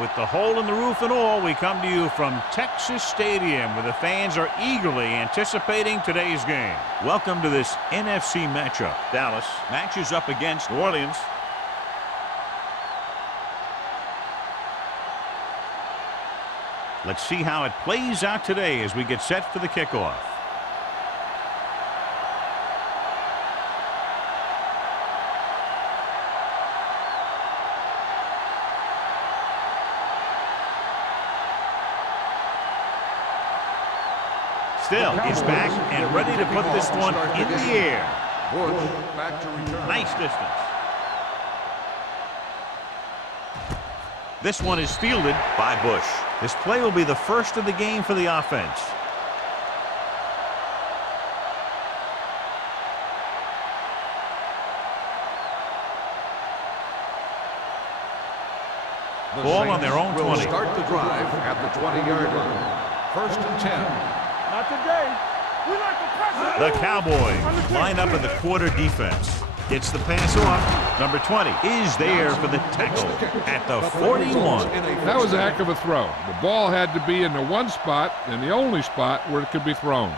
With the hole in the roof and all, we come to you from Texas Stadium, where the fans are eagerly anticipating today's game. Welcome to this NFC matchup. Dallas matches up against New Orleans. Let's see how it plays out today as we get set for the kickoff. Still is back and ready to put this one in the air. Back to return. Nice distance. This one is fielded by Bush. This play will be the first of the game for the offense. Ball on their own 20. Start the drive at the 20-yard line. 1st and 10. Not today. We like the pressure. The Cowboys line up in the quarter defense. Gets the pass off. Number 20 is there for the tackle at the 41. That was a heck of a throw. The ball had to be in the one spot and the only spot where it could be thrown.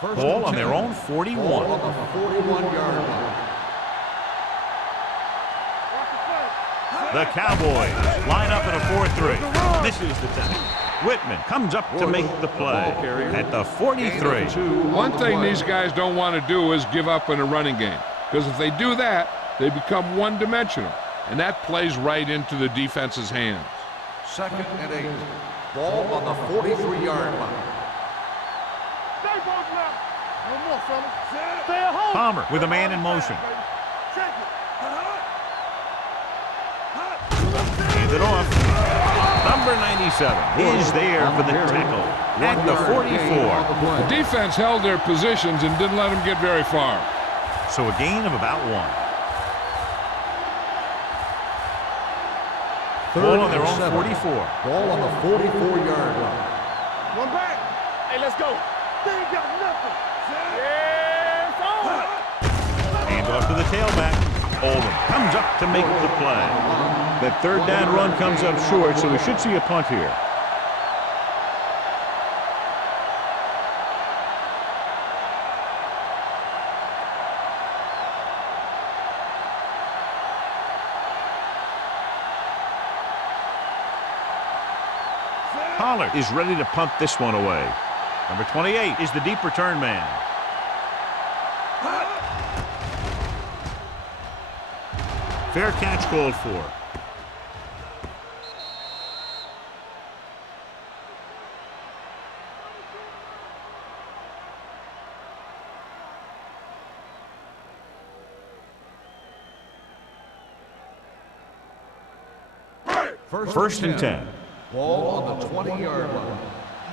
Ball on their own 41. Ball on the 41-yard line. The Cowboys line up in a 4-3. Misses the tackle. Whitman comes up to make the play at the 43. One thing these guys don't want to do is give up in a running game, because if they do that, they become one-dimensional, and that plays right into the defense's hands. 2nd and 8. Ball on the 43-yard line. Stay both left. No more, fellas. Stay at home. Palmer with a man in motion. Check it. Hand it off. Number 97 is there for the tackle at the 44. The defense held their positions and didn't let them get very far. So a gain of about 1. Ball on their own 44. Ball on the 44-yard line. One back. Hey, let's go. They ain't got nothing. Yeah, it's on. Hand off to the tailback. Oldham comes up to make the play. That 3rd down run comes up short, so we should see a punt here. Pollard is ready to punt this one away. Number 28 is the deep return man. Fair catch called for. First and 10. Ball on the 20-yard line.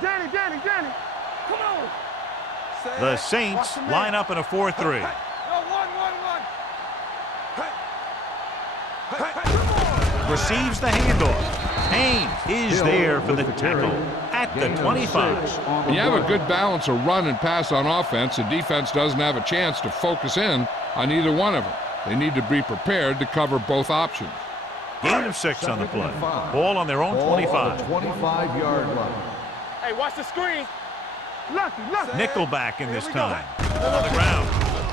Danny. Come on. The Saints line up in a 4-3. One. Receives the handoff. Haynes is there for the tackle at the 25. When you have a good balance of run and pass on offense, the defense doesn't have a chance to focus in on either one of them. They need to be prepared to cover both options. Gain of 6 on the play. Ball on their own 25. 25-yard line. Hey, watch the screen. Lucky. Nickelback in this time. On the ground.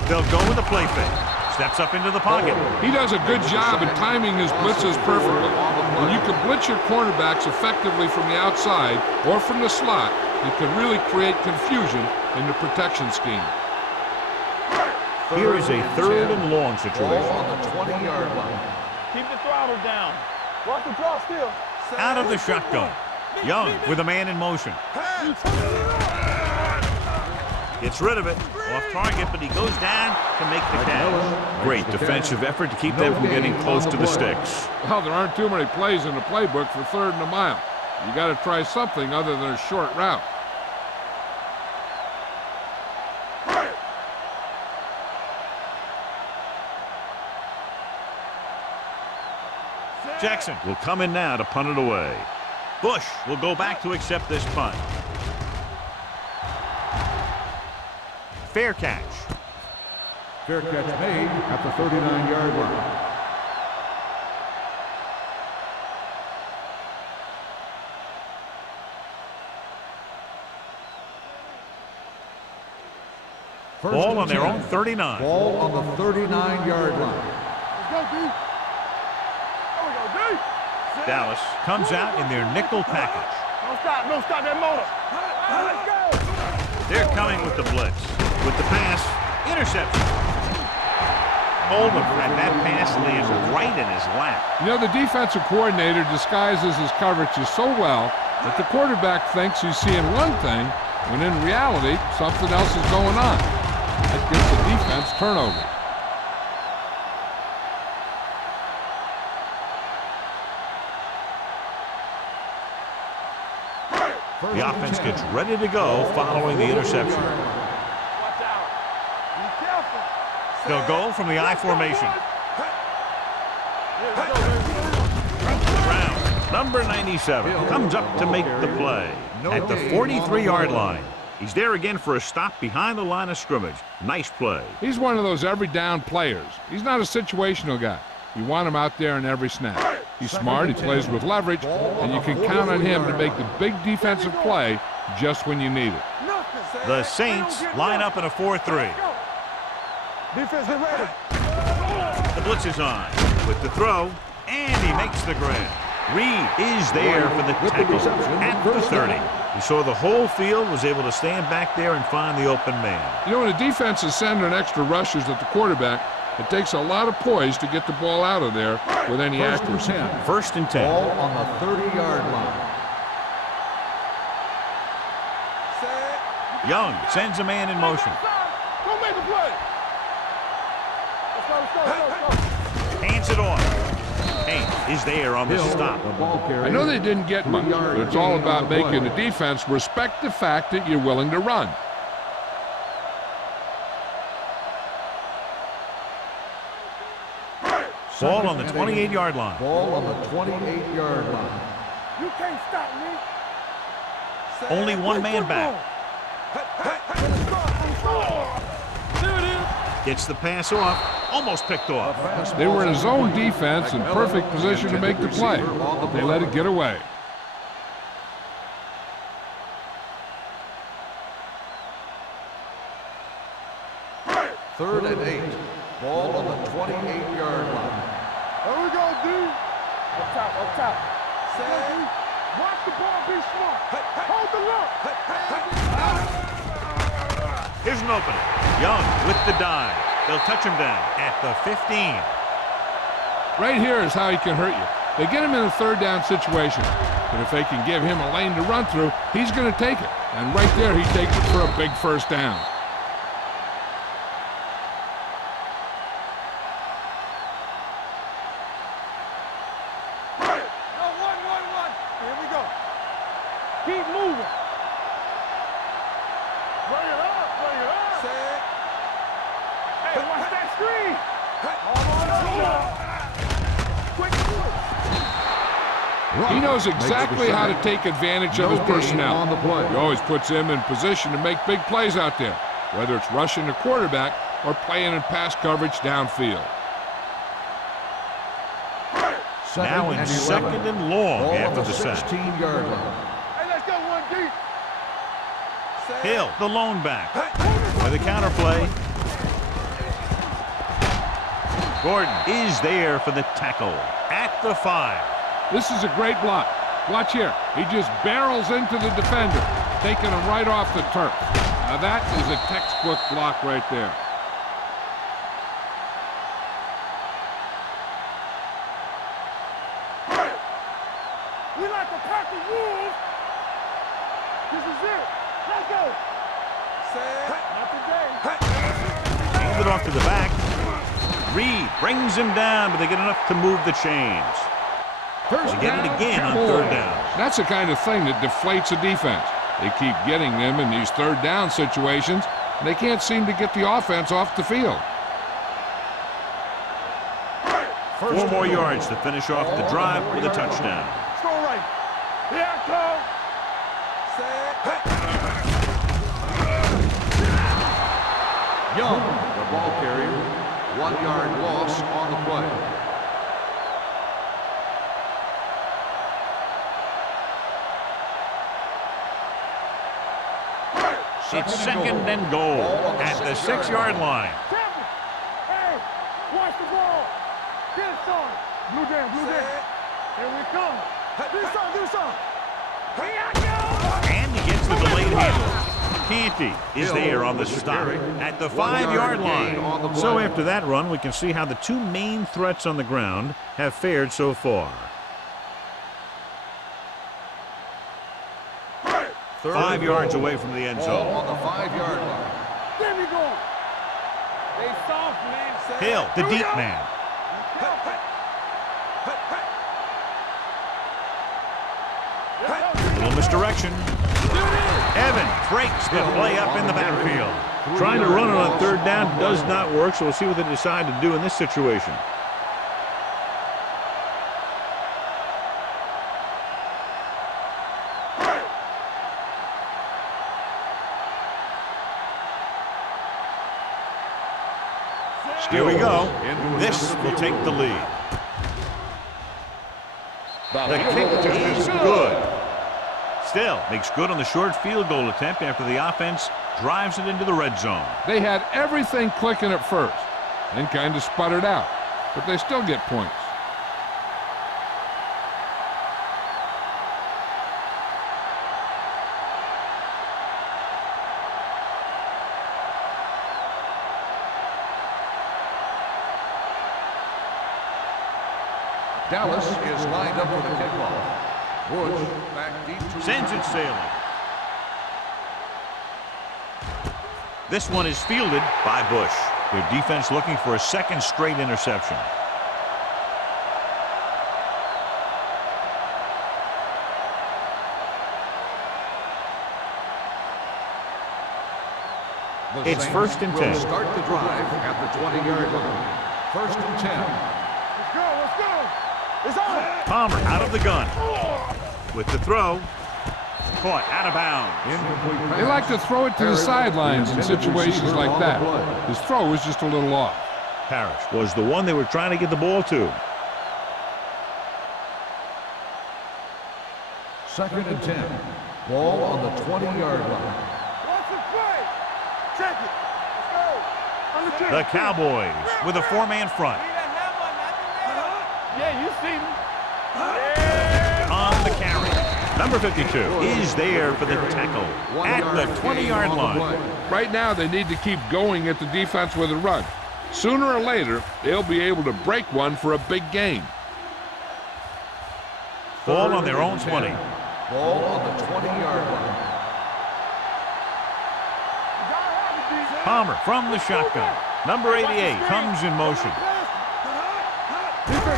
They'll go with a play fake. Steps up into the pocket. He does a good job in timing his blitzes perfectly. When you can blitz your cornerbacks effectively from the outside or from the slot, it can really create confusion in the protection scheme. Here is a 3rd and long Ball situation. on the 20-yard line. Keep the throttle down. Watch the draw still. Out of the shotgun. Young with a man in motion. Gets rid of it. Off target, but he goes down to make the catch. Great defensive effort to keep them from getting close to the sticks. Well, there aren't too many plays in the playbook for 3rd and a mile. You got to try something other than a short route. Jackson will come in now to punt it away. Bush will go back to accept this punt. Fair catch. Fair catch made at the 39-yard line. Ball on their own 39. Ball on the 39-yard line. Let's go, D. There we go, D. Dallas comes out in their nickel package. Don't stop that motor. Let's go. They're coming with the blitz. With the pass, interception. Oldham had that pass land right in his lap. You know, the defensive coordinator disguises his coverages so well that the quarterback thinks he's seeing one thing, when in reality, something else is going on. That gets the defense turnover. The offense gets ready to go following the interception. Watch out. Be careful. They'll go from the I formation. Let's go, baby. Brown, number 97, comes up to make the play at the 43-yard line. He's there again for a stop behind the line of scrimmage. Nice play. He's one of those every down players. He's not a situational guy. You want him out there in every snap. He's smart, he plays with leverage, and you can count on him to make the big defensive play just when you need it. The Saints line up in a 4-3. Defense, get ready. The blitz is on with the throw, and he makes the grab. Reed is there for the tackle at the 30. He saw the whole field, was able to stand back there and find the open man. You know, when a defense is sending extra rushers at the quarterback, it takes a lot of poise to get the ball out of there with any accuracy. First and 10. Ball on the 30-yard line. Young sends a man in motion. Go make the play. Let's go, let's go, let's go. Hands it off. Haynes is there on the stop. I know they didn't get much, but it's all about making the defense respect the fact that you're willing to run. Ball on the 28-yard line. Ball on the 28-yard line. You can't stop me. Only one man back. There it is. Gets the pass off. Almost picked off. They were in a zone defense in perfect position to make the play. They let it get away. Third and 8. Ball on the 28-yard line. There we go, D. Up top, up top. Say, watch the ball, be smart. Hold the look. Here's an opening. Young with the dive. They'll touch him down at the 15. Right here is how he can hurt you. They get him in a third down situation, but if they can give him a lane to run through, he's going to take it. And right there, he takes it for a big first down. Here we go. Keep moving. Bring it up, bring it up. Hey, watch that screen. Quick. He knows exactly how to take advantage of his personnel. He always puts him in position to make big plays out there, whether it's rushing the quarterback or playing in pass coverage downfield. Now in second and long after the sack. 16-yard line. Hey, let's go, 1D. Hill, the lone back. With a counterplay. Gordon is there for the tackle at the 5. This is a great block. Watch here. He just barrels into the defender, taking him right off the turf. Now that is a textbook block right there. We like to pack the wolves. This is it. Let's go. Not today. Hand it off to the back. Reed brings him down, but they get enough to move the chains. They get it again on third down. That's the kind of thing that deflates a defense. They keep getting them in these third down situations, and they can't seem to get the offense off the field. 4 more yards to finish off the drive with a touchdown. Throw right. Here I come. Young, the ball carrier. 1-yard loss on the play. It's second and goal at the 6-yard line. Hey, watch the ball. Get it started. Blue down, blue down. Here we come. Do something. Here I go. And he gets the delayed handle. Canty is there on the stop at the 5-yard line. So after that run, we can see how the two main threats on the ground have fared so far. 5 yards away from the end zone. On the 5-yard line. There we go. They soft, man. Hill, the deep man. Little misdirection. Evans breaks the play up in the backfield. Trying to run it on third down does not work, so we'll see what they decide to do in this situation. Here we go. This will take the lead. The kick is good. Still makes good on the short field goal attempt after the offense drives it into the red zone. They had everything clicking at first, then kind of sputtered out, but they still get points. Dallas is lined up for the kickoff. Bush back deep to Sends it sailing. This one is fielded by Bush. Their defense looking for a second straight interception. It's first and 10. Start the drive at the 20-yard line. First and 10. Let's go. It's on. Palmer out of the gun. With the throw. Caught out of bounds. They like to throw it to the sidelines in situations like that. His throw was just a little off. Parrish was the one they were trying to get the ball to. Second and 10. Ball on the 20-yard line. What's the play? Check it. Let's go. On the kick. The Cowboys with a 4-man front. Yeah, you see me. On the carry. Number 52 is there for the tackle at the 20-yard line. Right now, they need to keep going at the defense with a run. Sooner or later, they'll be able to break one for a big gain. Ball on their own 20. Ball on the 20-yard line. Palmer from the shotgun. Number 88 comes in motion.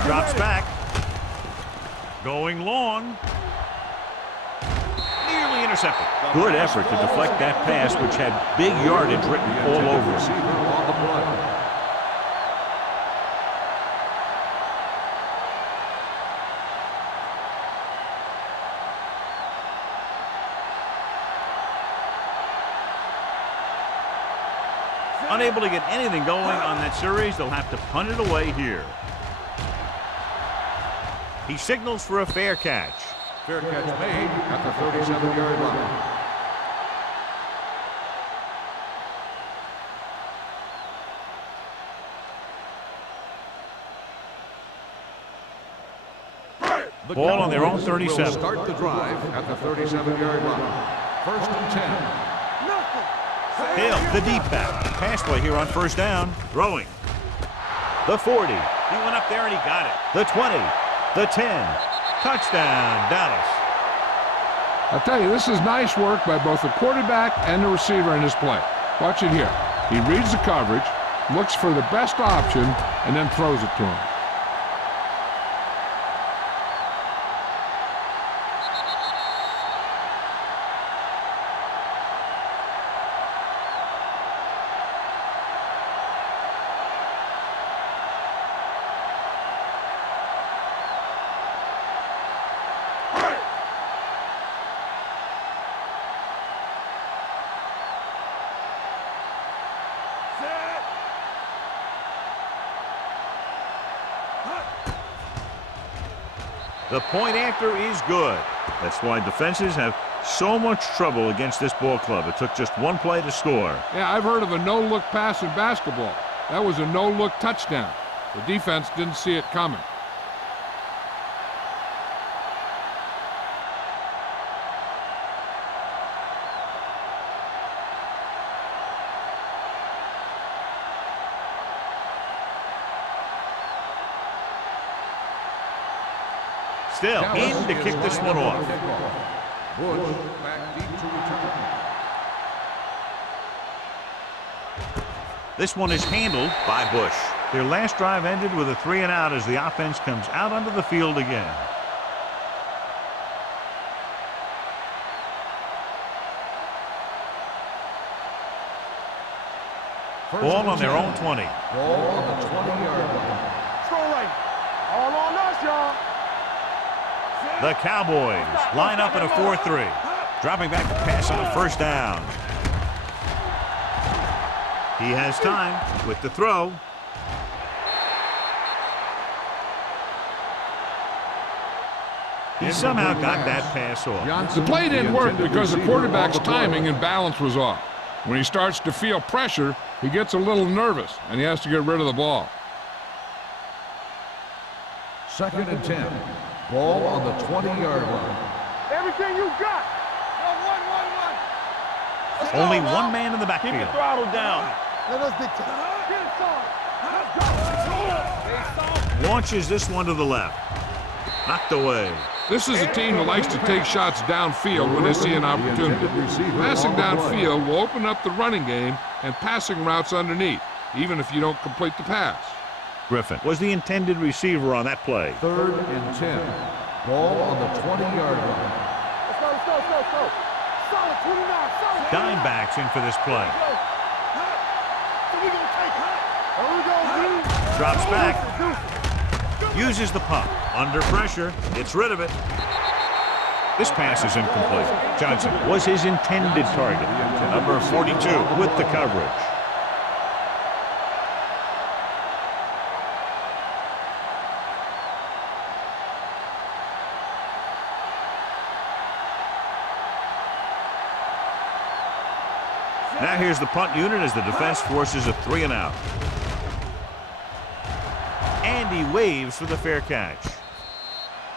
Drops back. Going long. Nearly intercepted. Good effort to deflect that pass, which had big yardage written all over it. On the play. Unable to get anything going on that series, they'll have to punt it away here. He signals for a fair catch. Fair catch made at the 37-yard line. The Ball on their own Cowboys 37. will start the drive at the 37-yard line. First and 10. Hill, the deep back. Pass play here on first down. Throwing. The 40. He went up there and he got it. The 20. The 10. Touchdown, Dallas. I'll tell you, this is nice work by both the quarterback and the receiver in this play. Watch it here. He reads the coverage, looks for the best option, and then throws it to him. The point after is good. That's why defenses have so much trouble against this ball club. It took just one play to score. Yeah, I've heard of a no-look pass in basketball. That was a no-look touchdown. The defense didn't see it coming. Still in to kick this one off. Bush back deep to return. This one is handled by Bush. Their last drive ended with a 3-and-out as the offense comes out onto the field again. Ball on their own 20. Ball on the 20-yard line. Throw right. All on us, y'all. The Cowboys line up in a 4-3. Dropping back to pass on a first down. He has time with the throw. He somehow got that pass off. The play didn't work because the quarterback's timing and balance was off. When he starts to feel pressure, he gets a little nervous, and he has to get rid of the ball. 2nd and 10. Ball on the 20-yard line. Everything you got. Only one man in the backfield. Keep the throttle down. Let us dictate. Let's go. Launches this one to the left. Knocked away. This is a team that likes to take shots downfield when they see an opportunity. Passing downfield will open up the running game and passing routes underneath, even if you don't complete the pass. Griffin was the intended receiver on that play. 3rd and 10. Ball on the 20-yard line. Let's go. Solid 29. Solid. Dime backs in for this play. So we gonna take it. There we go, dude. Drops back. Uses the pump. Under pressure. Gets rid of it. This pass is incomplete. Johnson was his intended target. Number 42 with the coverage. Now here's the punt unit as the defense forces a 3-and-out. And he waves for the fair catch.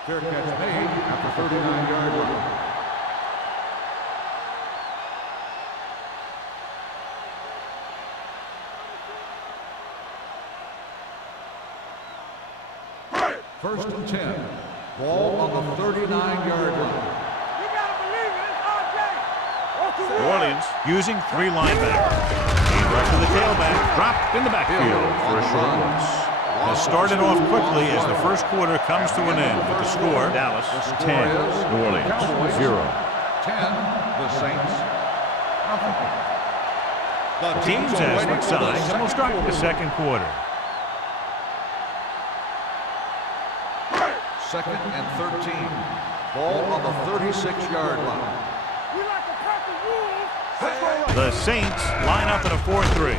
Fair catch made at the 39-yard line. First and 10. Ball on the 39-yard line. You gotta believe it. It's RJ. New Orleans using 3 linebackers. He rushed to the tailback, dropped in the backfield for a short loss. Has started off quickly as the first quarter comes to an end with the score. Dallas 10, New Orleans 0. 10, the Saints. The teams as with signs, and we'll start the second quarter. 2nd and 13. Ball on the 36-yard line. We like to cut the rules. The Saints line up in a 4-3.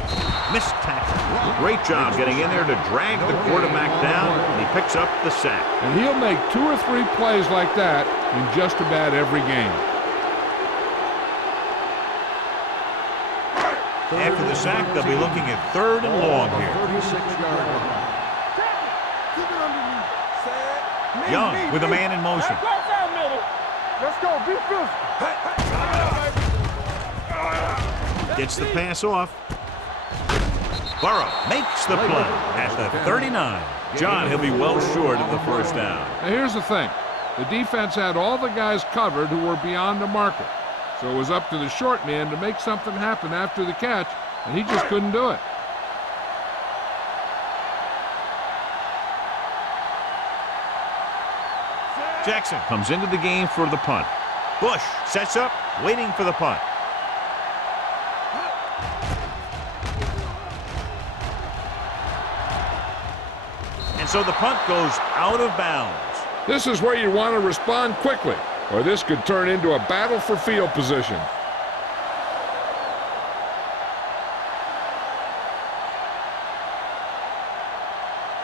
Missed tackle. Great job getting in there to drag the quarterback down, and he picks up the sack. And he'll make 2 or 3 plays like that in just about every game. After the sack, they'll be looking at 3rd and long here. 36-yard line. Keep it underneath. Young with a man in motion. Let's go. Be physical. Gets the pass off. Burrow makes the play at the 39. John, he'll be well short of the first down. Now here's the thing. The defense had all the guys covered who were beyond the marker. So it was up to the short man to make something happen after the catch, and he just couldn't do it. Jackson comes into the game for the punt. Bush sets up, waiting for the punt. And so the punt goes out of bounds. This is where you want to respond quickly, or this could turn into a battle for field position.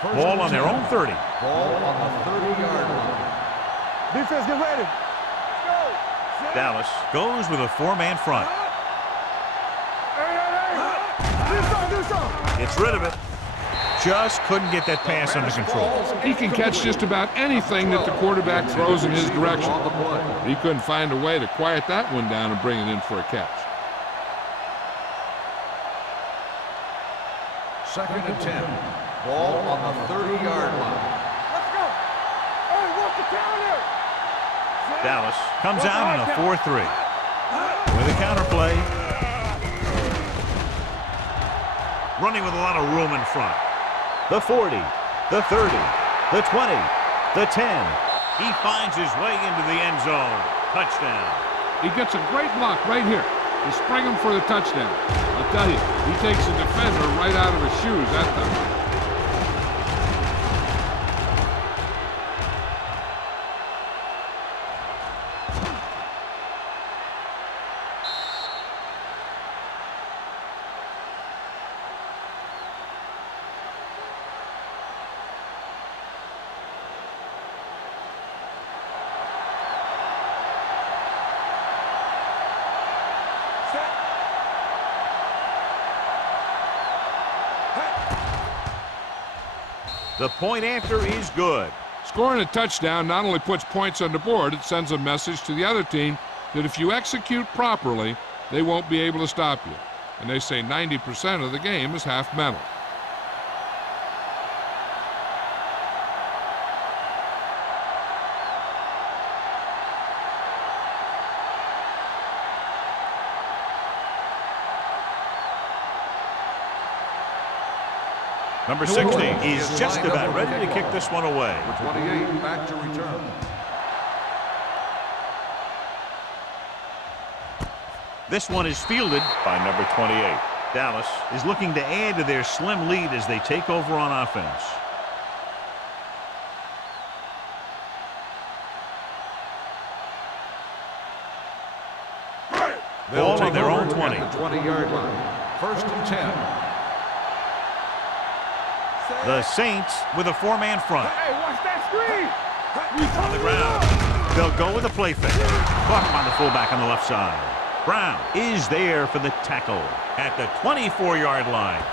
Ball on their own 30. Ball on the 30-yard line. Defense, get ready. Dallas goes with a 4-man front. Do something. Gets rid of it. Just couldn't get that pass under control. He can catch just about anything that the quarterback throws in his direction. He couldn't find a way to quiet that one down and bring it in for a catch. 2nd and 10. Ball on the 30-yard line. Let's go. Hey, what's the counter? Dallas comes out in a 4-3. With a counter play. Running with a lot of room in front. The 40, the 30, the 20, the 10. He finds his way into the end zone. Touchdown. He gets a great block right here to spring him for the touchdown. I'll tell you, he takes the defender right out of his shoes that time. The point after is good. Scoring a touchdown not only puts points on the board, it sends a message to the other team that if you execute properly, they won't be able to stop you. And they say 90% of the game is half mental. Number 60 is just about ready to kick this one away. Number 28 back to return. This one is fielded by number 28. Dallas is looking to add to their slim lead as they take over on offense. Ball on their own 20. At the 20-yard line. 1st and 10. The Saints with a 4-man front. Hey, watch that screen. On the ground. They'll go with a play fake. Buck on the fullback on the left side. Brown is there for the tackle at the 24-yard line.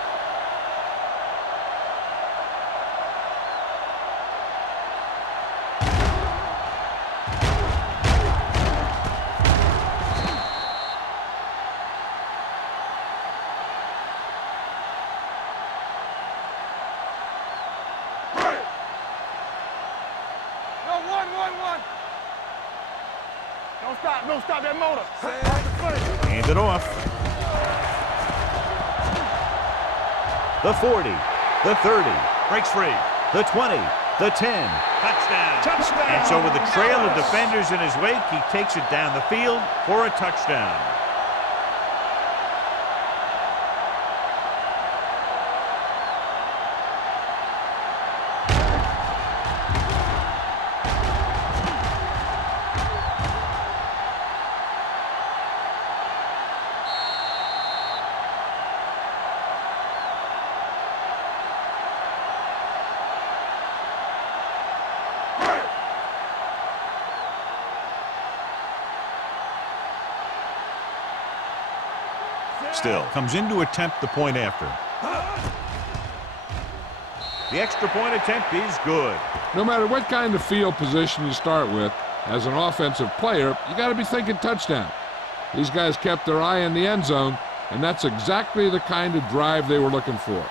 Don't stop that motor. Hand it off. The 40, the 30, breaks free. The 20, the 10. Touchdown. Touchdown. And so with a trail of defenders in his wake, he takes it down the field for a touchdown. Still comes in to attempt the point after. The extra point attempt is good. No matter what kind of field position you start with, as an offensive player, you got to be thinking touchdown. These guys kept their eye on the end zone, and that's exactly the kind of drive they were looking for.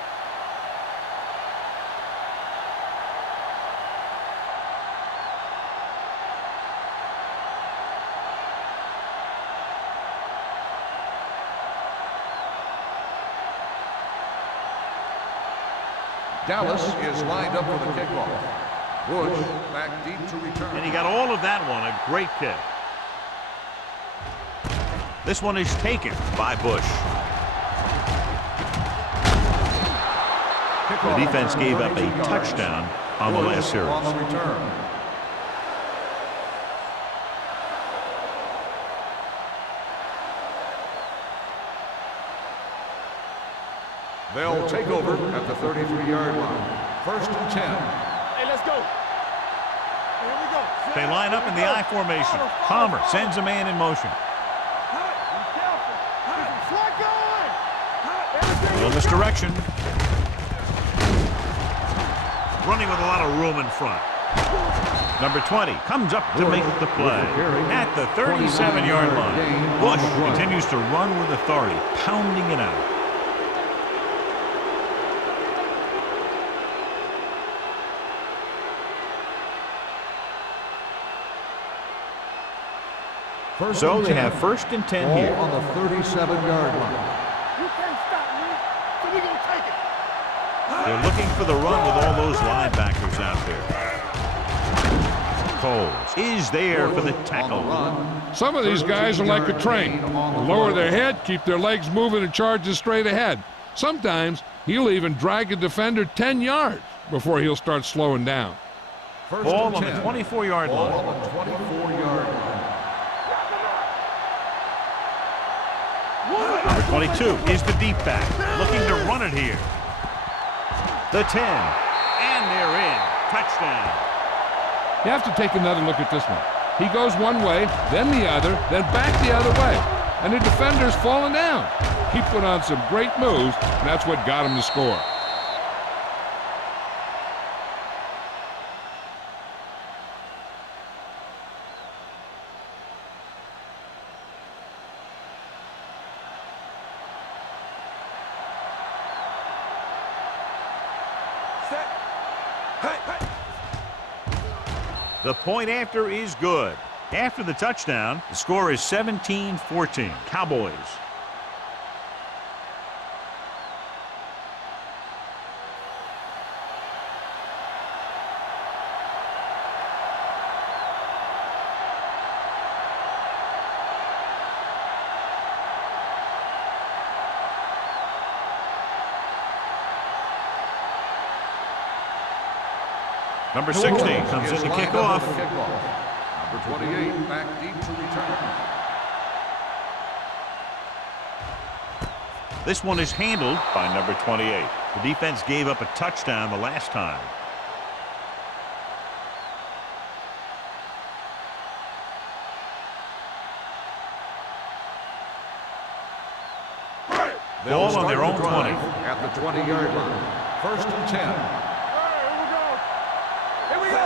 Dallas is lined up for the kickoff. Bush back deep to return. And he got all of that one. A great kick. This one is taken by Bush. The defense gave up a touchdown on the last series. On the return. They'll take over at the 33-yard line. 1st and 10. Hey, let's go. Here we go. They line up in the I formation. Palmer sends a man in motion. A little misdirection. Running with a lot of room in front. Number 20 comes up to make the play at the 37-yard line. Bush continues to run with authority, pounding it out. So they have 1st and 10 here. On the 37-yard line. You can't stop me, so we're going to take it. They're looking for the run with all those linebackers out there. Coles is there for the tackle. Some of these guys are like a train. They lower their head, keep their legs moving, and charges straight ahead. Sometimes he'll even drag a defender 10 yards before he'll start slowing down. Ball on the 24-yard line. Ball on the 24-yard line. Number 22 is the deep back, looking to run it here. The 10, and they're in. Touchdown. You have to take another look at this one. He goes one way, then the other, then back the other way. And the defender's falling down. He put on some great moves, and that's what got him to score. The point after is good. After the touchdown, the score is 17-14. Cowboys. Number 16 comes in to kick off. Number 28 back deep to return. This one is handled by number 28. The defense gave up a touchdown the last time. Ball on their own 20. At the 20-yard line. 1st and 10.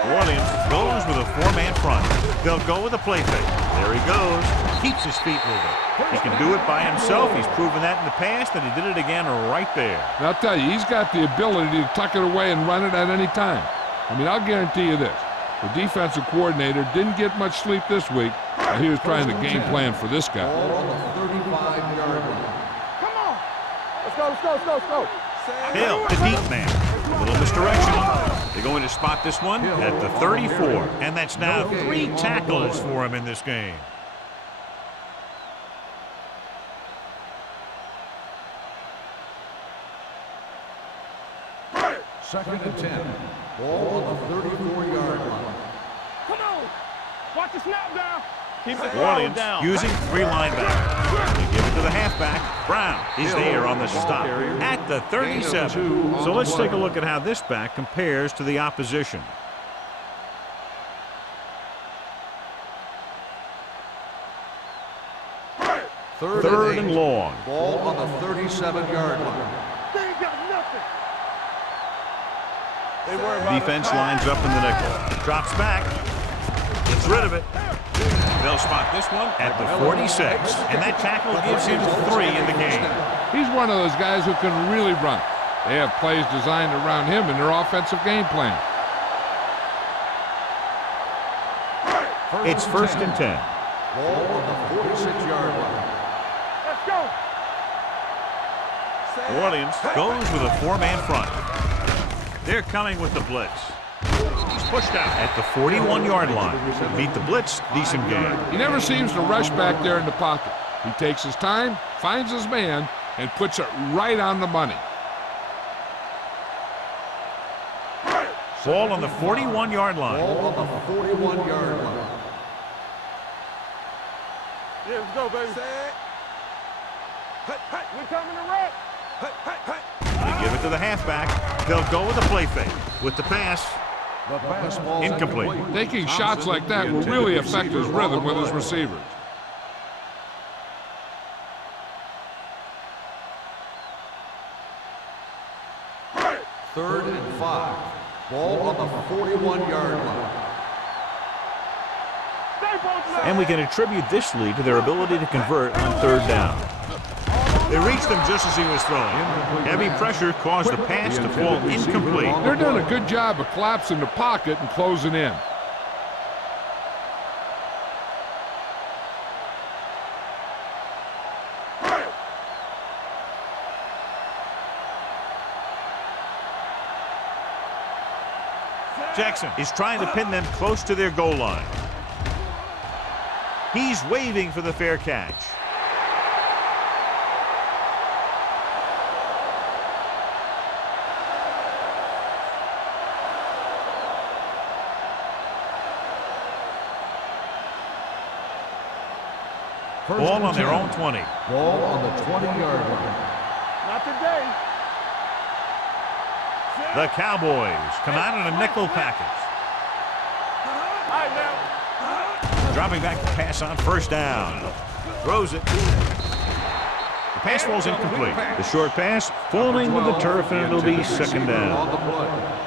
New Orleans goes with a 4-man front. They'll go with a play fake. There he goes. Keeps his feet moving. He can do it by himself. He's proven that in the past, and he did it again right there. And I'll tell you, he's got the ability to tuck it away and run it at any time. I mean, I'll guarantee you this. The defensive coordinator didn't get much sleep this week while he was trying to game plan for this guy. Ball on the 35-yard line. Come on. Let's go. Hill, the deep man. A little misdirection. They're going to spot this one at the 34. And that's now 3 tackles for him in this game. Second and 10. Ball on the 34-yard line. Come on. Watch the snap down. Keep it New Orleans using 3 linebackers. They give it to the halfback. Brown is there on the stop at the 37. So let's take a look at how this back compares to the opposition. Third and long. Ball on the 37-yard line. They ain't got nothing. Defense lines up in the nickel. Drops back. Gets rid of it. They'll spot this one at the 46. And that tackle gives him 3 in the game. He's one of those guys who can really run. They have plays designed around him in their offensive game plan. It's 1st and 10. Ball on the 46-yard line. Let's go. New Orleans goes with a 4-man front. They're coming with the blitz. He's pushed out at the 41-yard line. Beat the blitz, decent game. He never seems to rush back there in the pocket. He takes his time, finds his man, and puts it right on the money. Ball on the 41-yard line. Ball on the 41-yard line. Yeah, let's go, baby. We coming to wreck. They give it to the halfback. They'll go with a play fake. With the pass, The fastball is Incomplete. Taking shots like that will really affect his rhythm with his receivers. Third and 5. Ball on the 41-yard line. And we can attribute this lead to their ability to convert on third down. They reached him just as he was throwing. Heavy pressure caused the pass to fall incomplete. They're doing a good job of collapsing the pocket and closing in. Jackson is trying to pin them close to their goal line. He's waving for the fair catch. Ball on their own 20. Ball on the 20-yard line. Not today. The Cowboys come out in a nickel package. All right, now. Dropping back to pass on first down. Throws it. The pass falls incomplete. The short pass falling to the turf, and it'll be second down. On the play.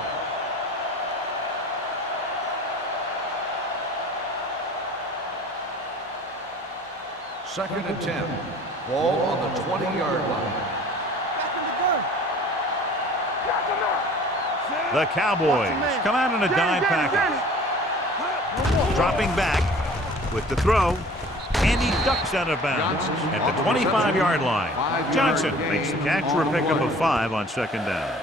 Second and 10. Ball on the 20-yard line. Back in the gun. Back him up. The Cowboys come out in a dime package. Dropping back with the throw, and he ducks out of bounds at the 25-yard line. Johnson makes the catch for a pickup of 5 on second down.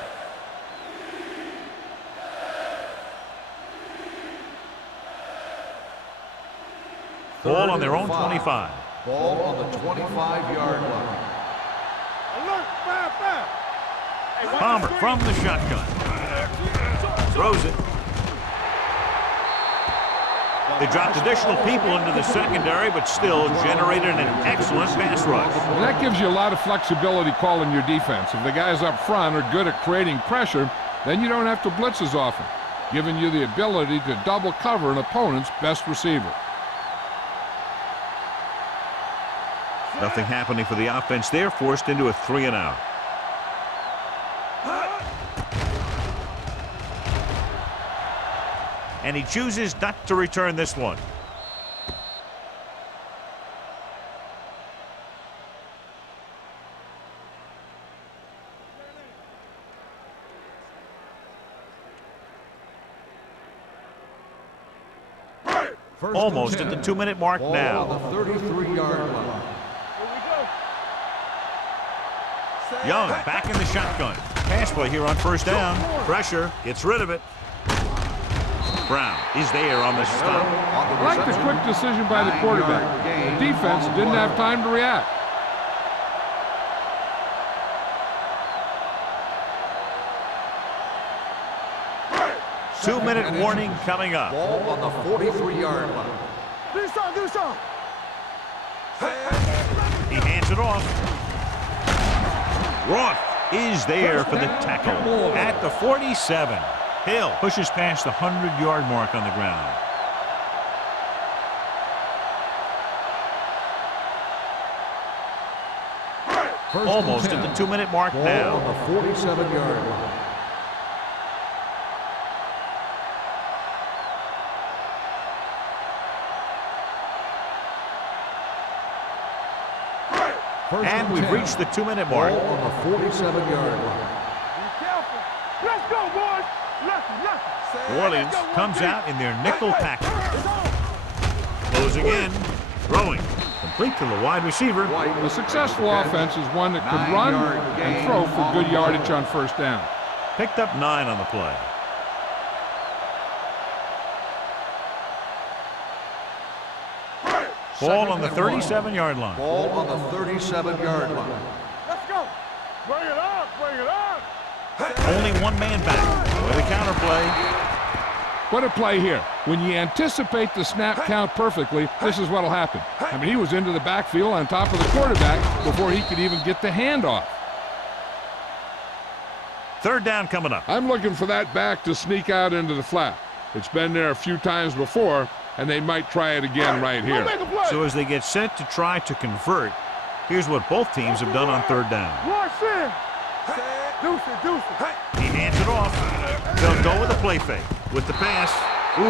Ball on their own 25. Ball on the 25-yard line. Alert, fire, fire. Hey, watch Palmer the from the shotgun. Throws it. They dropped additional people into the secondary, but still generated an excellent pass rush. And that gives you a lot of flexibility calling your defense. If the guys up front are good at creating pressure, then you don't have to blitz as often, giving you the ability to double cover an opponent's best receiver. Nothing happening for the offense there, forced into a 3-and-out. And he chooses not to return this one. Almost at the 2-minute mark Ball now. on the 33-yard line. Young back in the shotgun. Pass play here on first down. Pressure, gets rid of it. Brown is there on the stop. I like the quick decision by the quarterback. The defense didn't have time to react. Two-minute warning coming up. Ball on the 43-yard line. Do something, do something. He hands it off. Roth is there for the tackle at the 47. Hill pushes past the 100-yard mark on the ground. Almost at the 2-minute mark Ball now. on the 47-yard line. And we've reached the 2-minute mark. Ball on the 47-yard line. Be careful. Let's go, boys. Left. New Orleans comes out in their nickel package. Closing in, throwing, complete to the wide receiver. A successful offense is one that can run and throw for good yardage on first down. Picked up 9 on the play. Ball on the 37-yard line. Ball on the 37-yard line. Let's go. Bring it up, bring it up. Only one man back. With a counterplay. What a play here. When you anticipate the snap count perfectly, this is what will happen. I mean, he was into the backfield on top of the quarterback before he could even get the handoff. Third down coming up. I'm looking for that back to sneak out into the flat. It's been there a few times before, and they might try it again right here. So as they get set to try to convert, here's what both teams have done on third down. Rush in. Deuce it, deuce it. He hands it off. They'll go with a play fake. With the pass, ooh,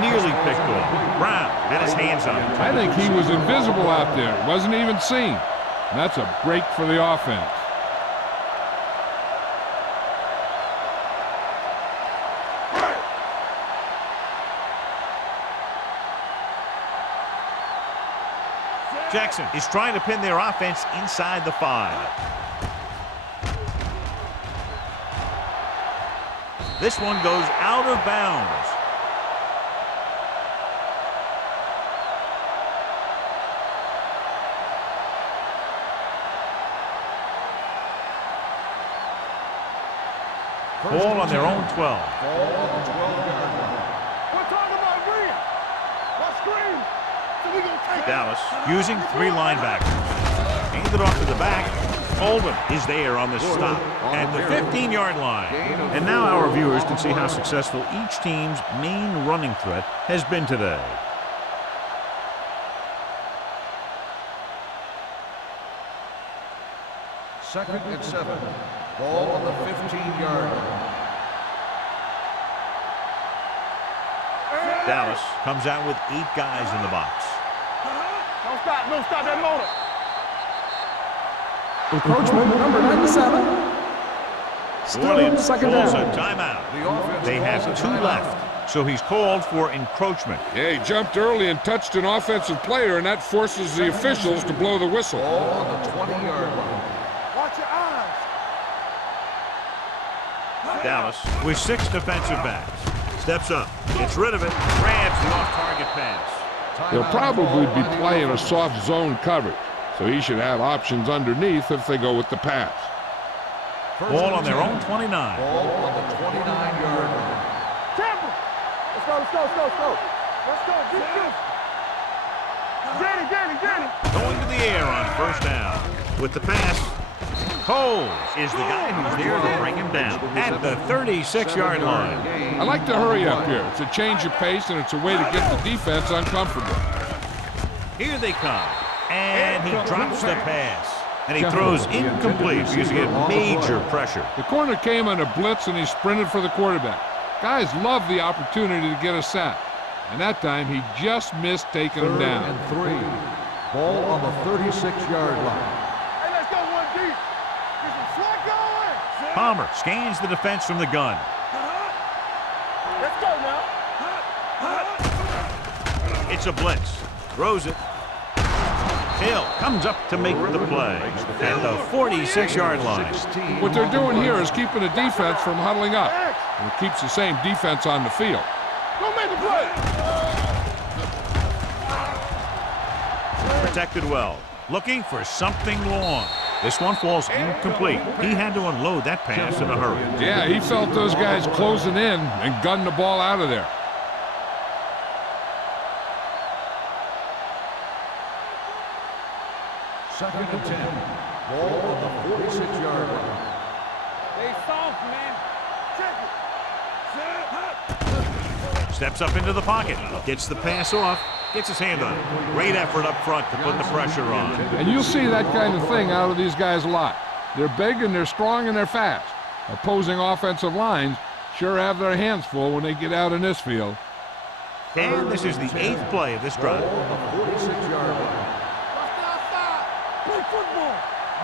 nearly picked off. Brown had his hands on it. I think he was invisible out there. Wasn't even seen. And that's a break for the offense. Jackson is trying to pin their offense inside the 5. This one goes out of bounds. Ball on their own 12. Ball on the 12-yard line. We're talking about green. Let's screen. So we gonna take Dallas using 3 linebackers. Hand it off to the back. Oldham is there on the stop at the 15-yard line. And now our viewers can see how successful each team's main running threat has been today. Second and 7. Ball on the 15-yard line. Dallas comes out with 8 guys in the box. Don't stop that motor. Encroachment number 97. Still Williams second calls a down. timeout. The offense They have calls a 2 timeout. left, so he's called for encroachment. Yeah, he jumped early and touched an offensive player, and that forces the officials to blow the whistle. Ball on the 20-yard line. Watch your eyes. Dallas with 6 defensive backs. Steps up, gets rid of it, grabs the off-target pass. They'll Timeout probably ball be on the playing a offense. soft zone coverage, so he should have options underneath if they go with the pass. Ball on their own 29. Ball on the 29-yard line. Temple. Let's go. Let's go. Get it. Going to the air on first down. With the pass, Coles is the guy who's there to bring him down at the 36-yard line. I like to hurry up here. It's a change of pace, and it's a way to get the defense uncomfortable. Here they come. And he drops the pass. And he throws incomplete because he had major pressure. The corner came on a blitz, and he sprinted for the quarterback. Guys love the opportunity to get a sack. And that time, he just missed taking him Third down. and 3. Ball on the 36-yard line. Hey, let's go one deep. Get some slack going. Palmer scans the defense from the gun. Let's go now. It's a blitz. Throws it. Hill comes up to make the play at the 46-yard line. What they're doing here is keeping the defense from huddling up. And it keeps the same defense on the field. Go make the play. Protected well. Looking for something long. This one falls incomplete. He had to unload that pass in a hurry. Yeah, he felt those guys closing in and gunned the ball out of there. Second and 10. Ball on the 46-yard line. They soft, man. Check it. Steps up into the pocket. Gets the pass off. Gets his hand on it. Great effort up front to put the pressure on. And you'll see that kind of thing out of these guys a lot. They're big and they're strong and they're fast. Opposing offensive lines sure have their hands full when they get out in this field. And this is the 8th play of this drive. Ball on the 46-yard line. Play football.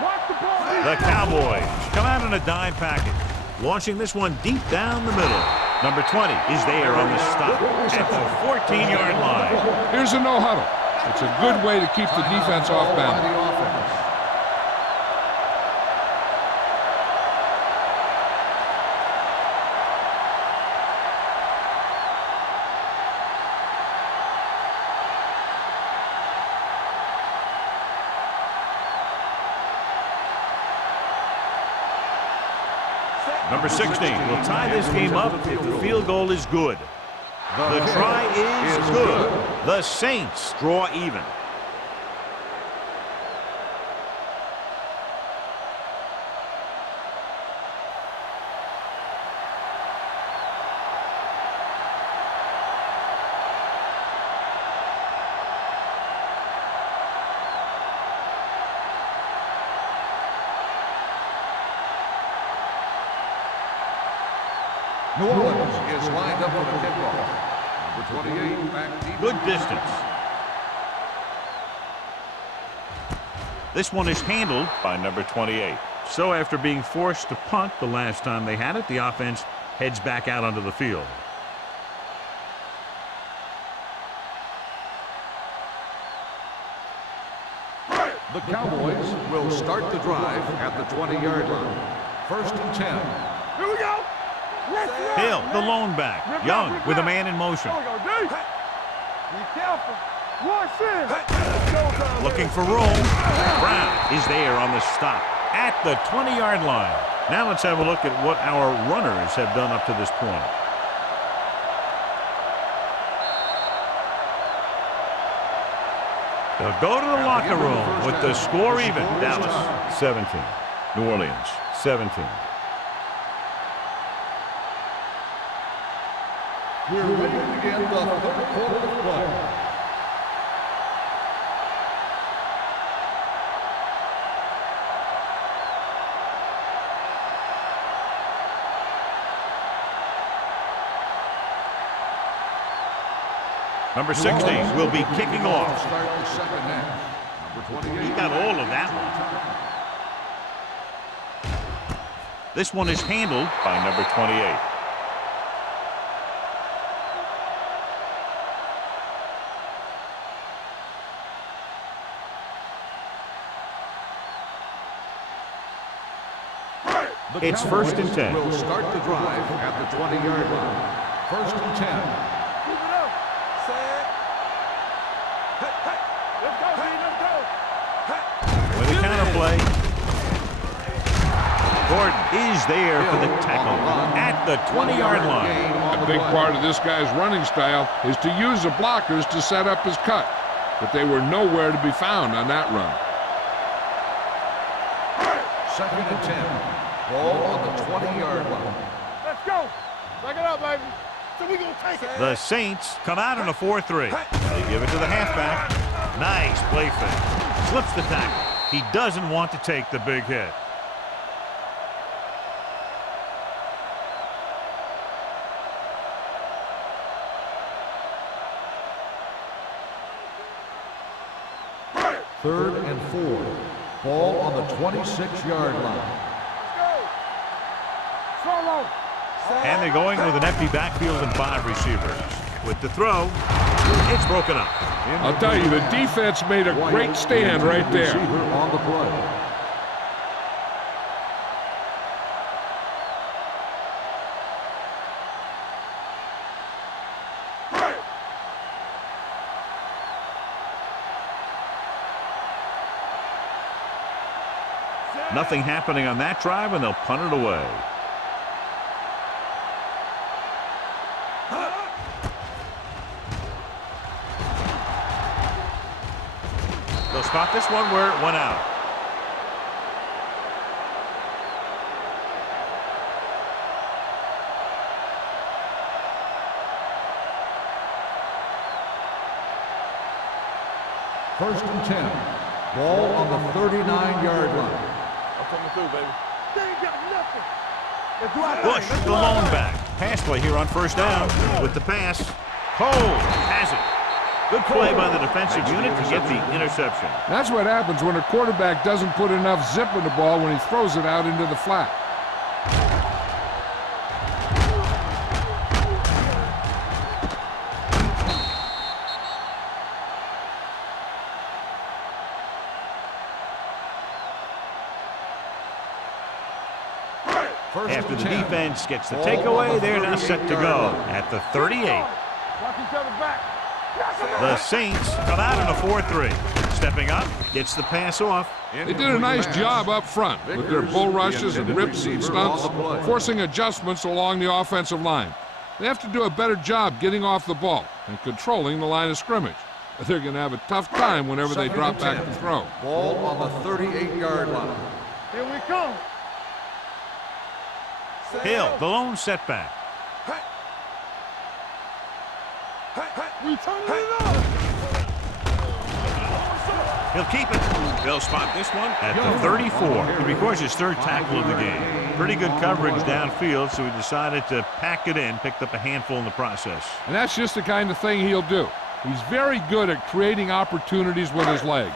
Watch the ball. The Cowboys come out in a dime package, launching this one deep down the middle. Number 20 is there on the stop at the 14-yard line. Here's a no huddle. It's a good way to keep the defense off By balance. the offense. Number 16 will tie this game up if the field goal is good. The try is good. The Saints draw even. New Orleans is lined up for the kickoff. Number 28, back deep. Good distance. This one is handled by number 28. So after being forced to punt the last time they had it, the offense heads back out onto the field. The Cowboys will start the drive at the 20-yard line. 1st and 10. Here we go. Let's go. Hill, the lone back. Young with a man in motion. There we go, D. Be careful. Rush in. Looking for room. Brown is there on the stop at the 20-yard line. Now let's have a look at what our runners have done up to this point. They'll go to the locker room with the score even. Dallas 17. New Orleans 17. We're ready to begin the 3rd quarter of play. Number 16 will be kicking off. Start the second half. Number 28. He got all of that one. This one is handled by number 28. It's 1st and 10. We'll start the drive at the 20-yard line. 1st and 10. Keep it up. Set. Hey, hey. Let's go, D. Let's go. Hey. With a counter play. Gordon is there for the tackle at the 20-yard line. A big part of this guy's running style is to use the blockers to set up his cut, but they were nowhere to be found on that run. 2nd and 10. Ball on the 20-yard line. Let's go. Back it up, baby. So we gonna take it. The Saints come out in a 4-3. They give it to the halfback. Nice play fake. Slips the tackle. He doesn't want to take the big hit. Third and 4. Ball on the 26-yard line. And they're going with an empty backfield and 5 receivers. With the throw, it's broken up. I'll tell you, the defense made a great stand right there. Receiver on the play. Nothing happening on that drive, and they'll punt it away. They'll spot this one where it went out. First and 10. Ball on the 39-yard line. I'm coming through, baby. They ain't got nothing. Bush, the lone back. Pass play here on 1st down with the pass. Cole has it. Good play by the defensive unit to get the interception. That's what happens when a quarterback doesn't put enough zip in the ball when he throws it out into the flat. After the defense gets the takeaway, they're now set to go at the 38. Watch each other back. The Saints come out in a 4-3. Stepping up, gets the pass off. They did a nice job up front with their bull rushes and rips and stunts, forcing adjustments along the offensive line. They have to do a better job getting off the ball and controlling the line of scrimmage. They're going to have a tough time whenever they drop back to throw. Ball on the 38-yard line. Here we come. Hill, the lone setback. We turn it up. He'll keep it. They'll spot this one at the 34. He records his third tackle of the game. Pretty good coverage downfield, so he decided to pack it in, picked up a handful in the process. And that's just the kind of thing he'll do. He's very good at creating opportunities with his legs.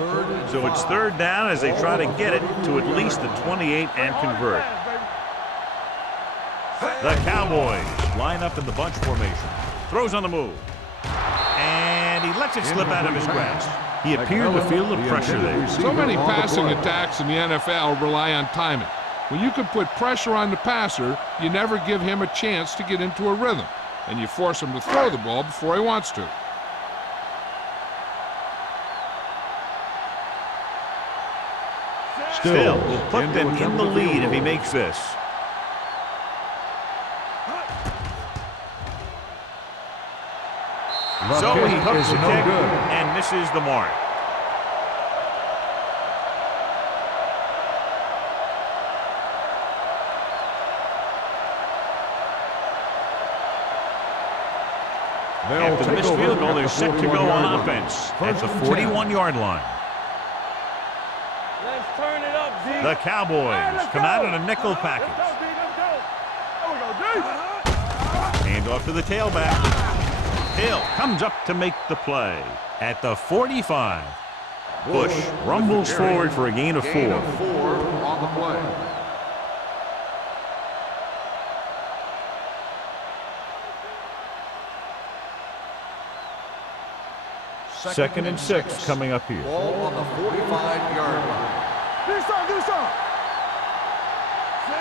So it's third down as they try to get it to at least the 28 and convert. The Cowboys line up in the bunch formation. Throws on the move. And he lets it slip out of his grasp. He appeared to feel the pressure there. So many passing attacks in the NFL rely on timing. When you can put pressure on the passer, you never give him a chance to get into a rhythm, and you force him to throw the ball before he wants to. Still will put them in the lead if he makes this. So he hooks the kick and misses the mark. After the missed field goal, they're set to go on offense at the 41-yard line. Let's turn it up, D. The Cowboys come out in a nickel package. Hand off to the tailback. Hill comes up to make the play at the 45. Bush rumbles forward for a gain of 4. Gain of 4 on the play. Second and 6 coming up here. Ball on the 45-yard line. Do some.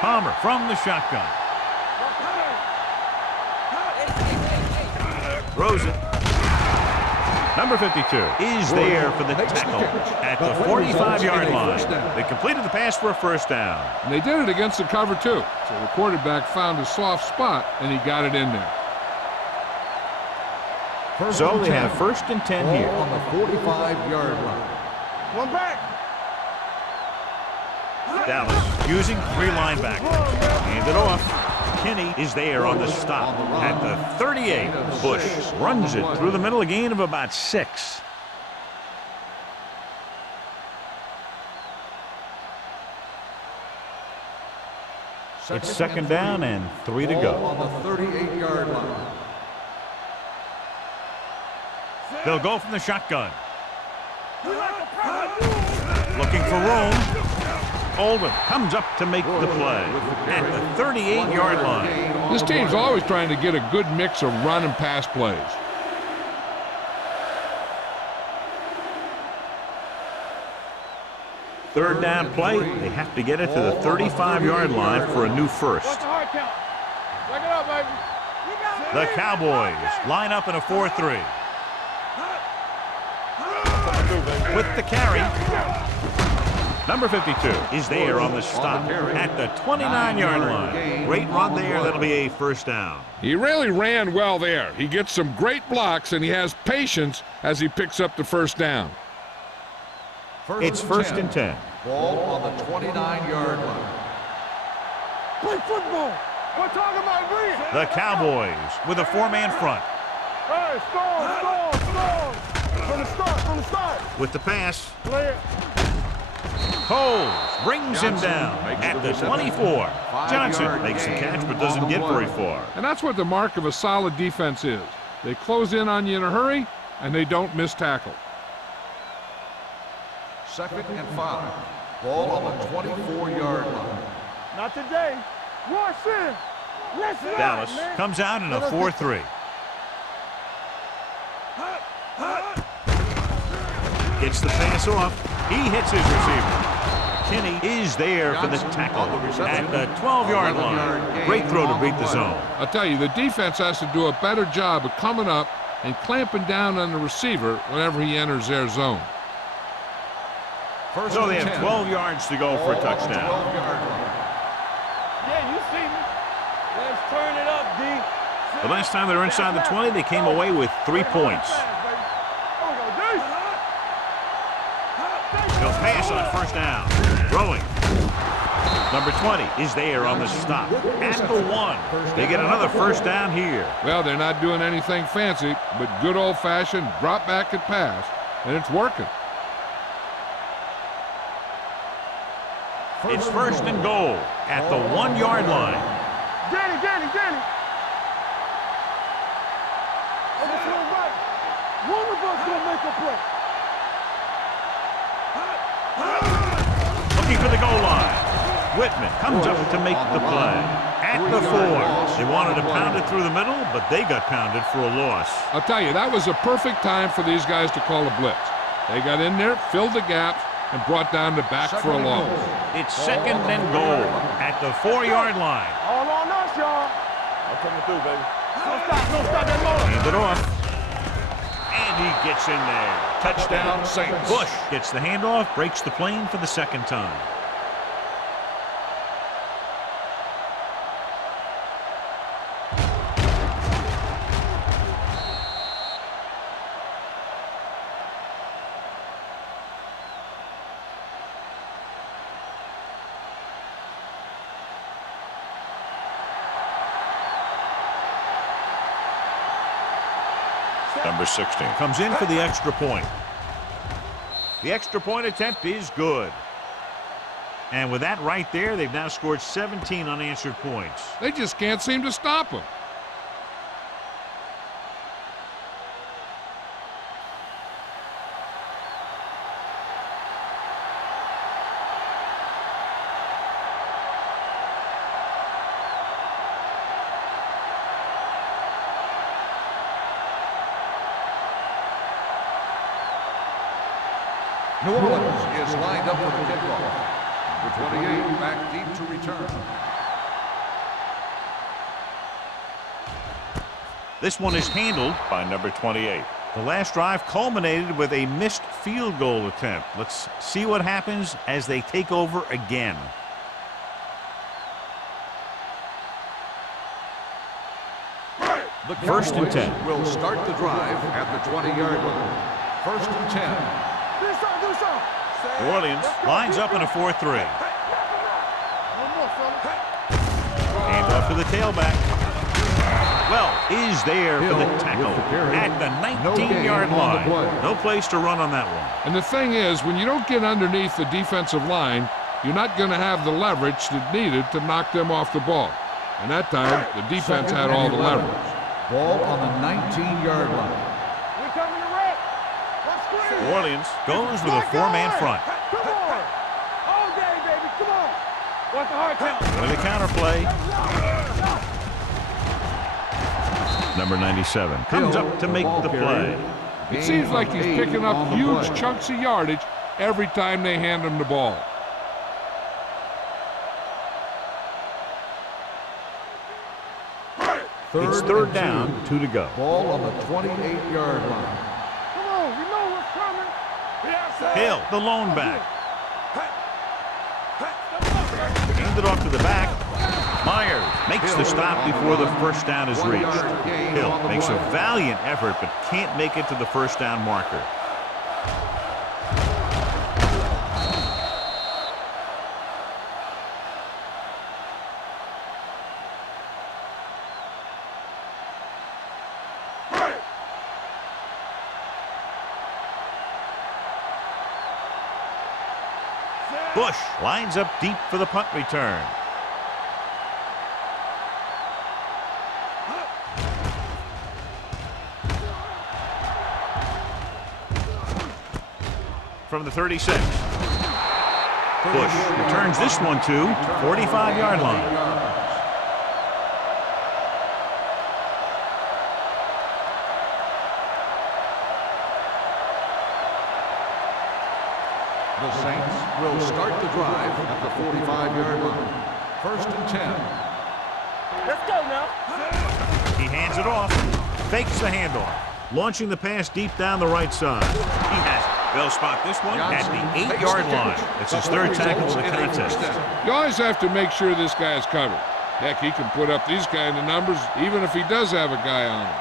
Palmer from the shotgun. Throws it. Number 52 is there for the tackle at the 45-yard line. They completed the pass for a first down. And they did it against the cover, too. So the quarterback found a soft spot, and he got it in there. So they have first and 10 here. On the 45-yard line. One back. Dallas using 3 linebackers. Hand it off. Kinney is there on the stop at the 38. Bush runs it through the middle, a gain of about 6. It's second down and 3 to go. On the 38-yard line. They'll go from the shotgun. Looking for room. Oldham comes up to make the play at the 38-yard line. This team's always trying to get a good mix of run and pass plays. Third down play. They have to get it to the 35-yard line for a new first. What's the hard count? Check it out, baby. The Cowboys line up in a 4-3. With the carry. Number 52 is there on the stop at the 29-yard line. Great run there. That'll be a first down. He really ran well there. He gets some great blocks, and he has patience as he picks up the first down. It's first and 10. Ball on the 29-yard line. Play football. We're talking about green. The Cowboys with a 4-man front. Hey, storm. From the start. With the pass. Play it. Coles brings him down at the 24. Johnson makes the catch but doesn't get very far. And that's what the mark of a solid defense is. They close in on you in a hurry, and they don't miss tackle. Second and 5. Ball on the 24-yard line. Not today. Wash in. Let's ride, Dallas man. comes out in a 4-3. Gets the pass off. He hits his receiver. Kinney is there for the tackle at the 12-yard line. Great throw to beat the zone. I'll tell you, the defense has to do a better job of coming up and clamping down on the receiver whenever he enters their zone. So they have 12 yards to go for a touchdown. Yeah, you see me. Let's turn it up, D. The last time they were inside the 20, they came away with 3 points. They'll pass on first down. Throwing. Number 20 is there on the stop at the 1. They get another first down here. Well, they're not doing anything fancy, but good old-fashioned drop back and pass, and it's working. It's first and goal at the 1-yard line. Danny. Over to the right. One of us gonna make a play. Looking for the goal line. Whitman comes up to make the play. At the 4. They wanted to pound it through the middle, but they got pounded for a loss. I'll tell you, that was a perfect time for these guys to call a blitz. They got in there, filled the gaps, and brought down the back for a loss. It's second and goal at the 4-yard line. All on us, y'all. I'm coming through, baby. Don't stop that motor. Hand it off. And he gets in there. Touchdown, Saints. Bush gets the handoff, breaks the plane for the second time. Number 16 comes in for the extra point. The extra point attempt is good. And with that right there, they've now scored 17 unanswered points. They just can't seem to stop him. New Orleans is lined up for the kickoff. Number 28 back deep to return. This one is handled by number 28. The last drive culminated with a missed field goal attempt. Let's see what happens as they take over again. The First and 10. will start the drive at the 20-yard line. First and 10. New Orleans lines up in a 4-3. Hand off to the tailback. Well, is there for the tackle at the 19-yard line. No place to run on that one. And the thing is, when you don't get underneath the defensive line, you're not going to have the leverage that needed to knock them off the ball. And that time, the defense had all the leverage. Ball on the 19-yard line. New Orleans goes with a 4-man front. Come on. All day, baby. Come on. What's the hard count? With a counterplay. Number 97 comes up to make the play. It seems like he's picking up huge chunks of yardage every time they hand him the ball. It's third down, 2 to go. Ball on the 28-yard line. Come on. We know what's coming. Hill, the lone back. Hand it off to the back. Myers makes the stop before the first down is reached. Hill makes a valiant effort but can't make it to the first down marker. Bush lines up deep for the punt return. From the 36. Bush returns this one to 45-yard line. The Saints will start the drive at the 45-yard line. First and 10. Let's go now. He hands it off, fakes the handoff, launching the pass deep down the right side. He has it. They'll spot this one at the 8-yard line. It's his third tackle of the contest. You always have to make sure this guy is covered. Heck, he can put up these kind of numbers even if he does have a guy on him.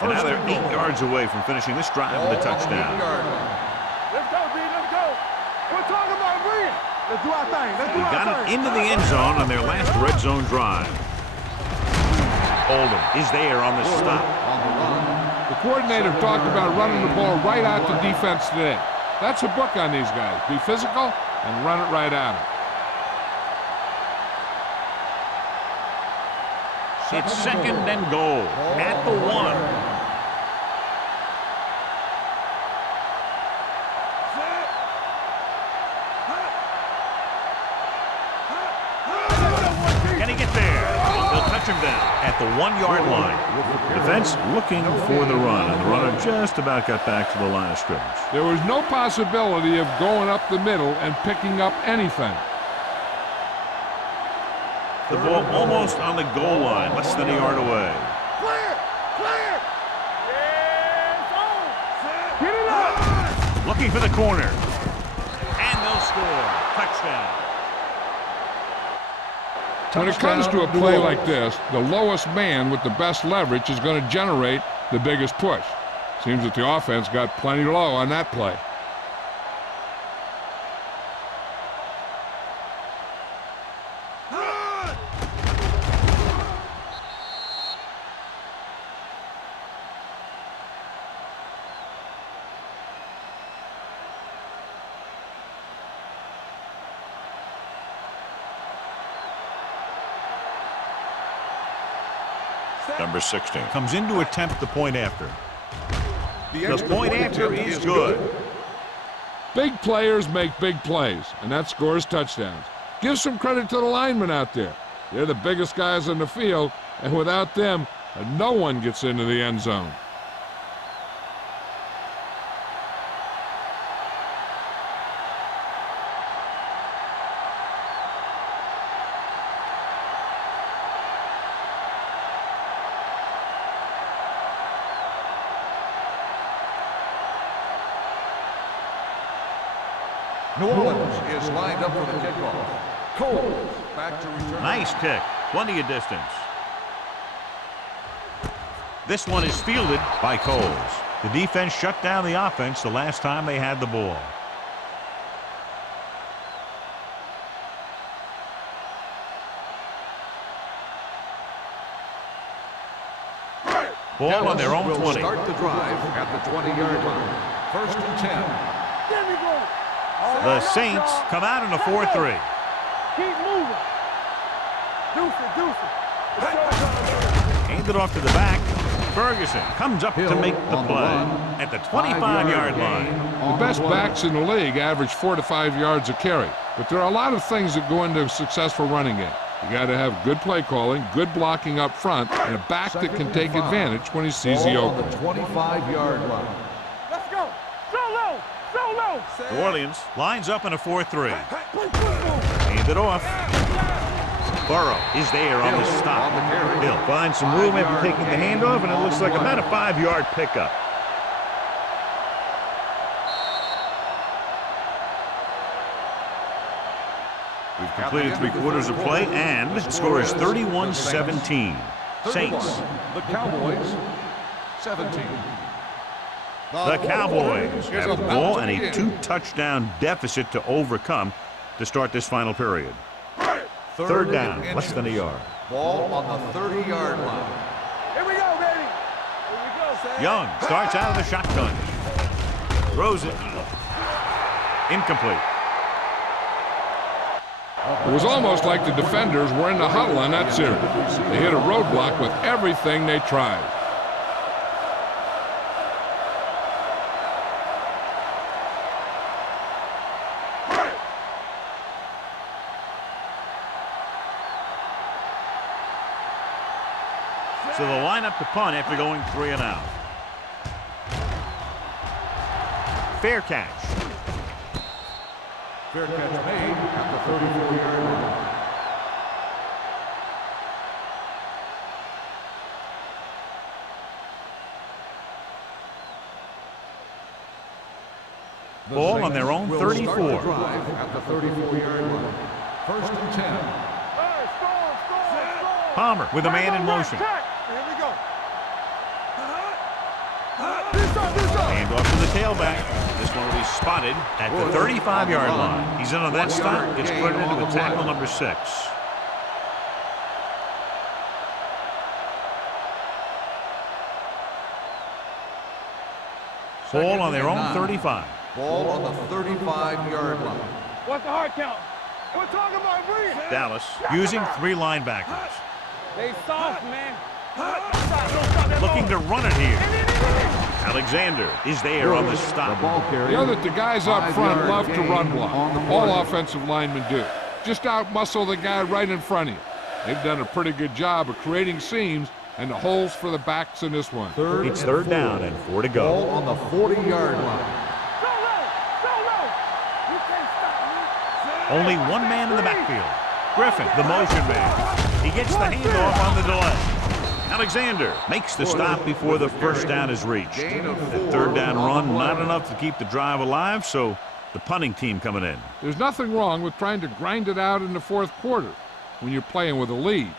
And now they're 8 yards away from finishing this drive with a touchdown. Let's go, D. Let's go. We're talking about winning. Let's do our thing. Let's do They our got thing. it into the end zone on their last red zone drive. Oldham is there on the stop. On the run. The coordinator talked about running the ball right at the defense today. That's a book on these guys. Be physical and run it right at them. It's second and goal at the 1. Can he get there? He'll touch him down at the 1-yard line. Defense looking for the run, and the runner just about got back to the line of scrimmage. There was no possibility of going up the middle and picking up anything. The ball almost on the goal line, less than a yard away. Clear! Clear! Yeah, get it up! Looking for the corner. And they'll score. Touchdown. When it comes to a play like this, the lowest man with the best leverage is going to generate the biggest push. Seems that the offense got plenty low on that play. Number 16 comes in to attempt the point after. The point after is good. Big players make big plays, and that scores touchdowns. Give some credit to the linemen out there. They're the biggest guys on the field, and without them, no one gets into the end zone. New Orleans is lined up for the kickoff. Coles back to return. Nice kick. Plenty of distance. This one is fielded by Coles. The defense shut down the offense the last time they had the ball. Ball on their own 20. Start the drive at the 20-yard line. First and 10. There we go. The Saints come out in a 4-3. Keep moving. Deuce it. Handed off to the back. Ferguson comes up to make the play at the 25-yard line. The best backs in the league average 4 to 5 yards a carry, but there are a lot of things that go into a successful running game. You got to have good play calling, good blocking up front, and a back that can take advantage when he sees the opening. The 25-yard line. Let's go. So low. So low. New Orleans lines up in a 4-3. Handed off. Burrow is there on the stop. Hill finds some room after taking the handoff, and it looks like about a 5-yard pickup. We've completed 3/4 of play, and the score is 31-17. Saints. The Cowboys, 17. The Cowboys have the ball and a 2-touchdown deficit to overcome to start this final period. Third down, less than a yard. Ball on the 30-yard line. Here we go, baby. Here we go. Young starts out of the shotgun. Throws it. Incomplete. It was almost like the defenders were in the huddle on that series. They hit a roadblock with everything they tried. So they'll line up to punt after going 3 and out. Fair catch. Fair catch made at the 34-yard line. Ball on their own 34. Drive at the 34-yard line. First and 10. Hey, score. Palmer with a man in motion. Here we go. Hand off to the tailback. This one will be spotted at the 35-yard line. He's in on that stop. Gets put into the tackle number 6. Ball on their own 35. Ball on the 35-yard line. What's the hard count? We're talking about breathing. Dallas using 3 linebackers. They soft, man. Looking to run it here. Alexander is there on the stop. You know that the guys up front love to run block. All offensive linemen do. Just out-muscle the guy right in front of you. They've done a pretty good job of creating seams and the holes for the backs in this one. It's 3rd down and 4 to go. Ball on the 40-yard line. Only one man in the backfield. Griffin, the motion man. He gets the handoff on the delay. Alexander makes the stop before the first down is reached. The 3rd down run, not enough to keep the drive alive, so the punting team coming in. There's nothing wrong with trying to grind it out in the 4th quarter when you're playing with a lead.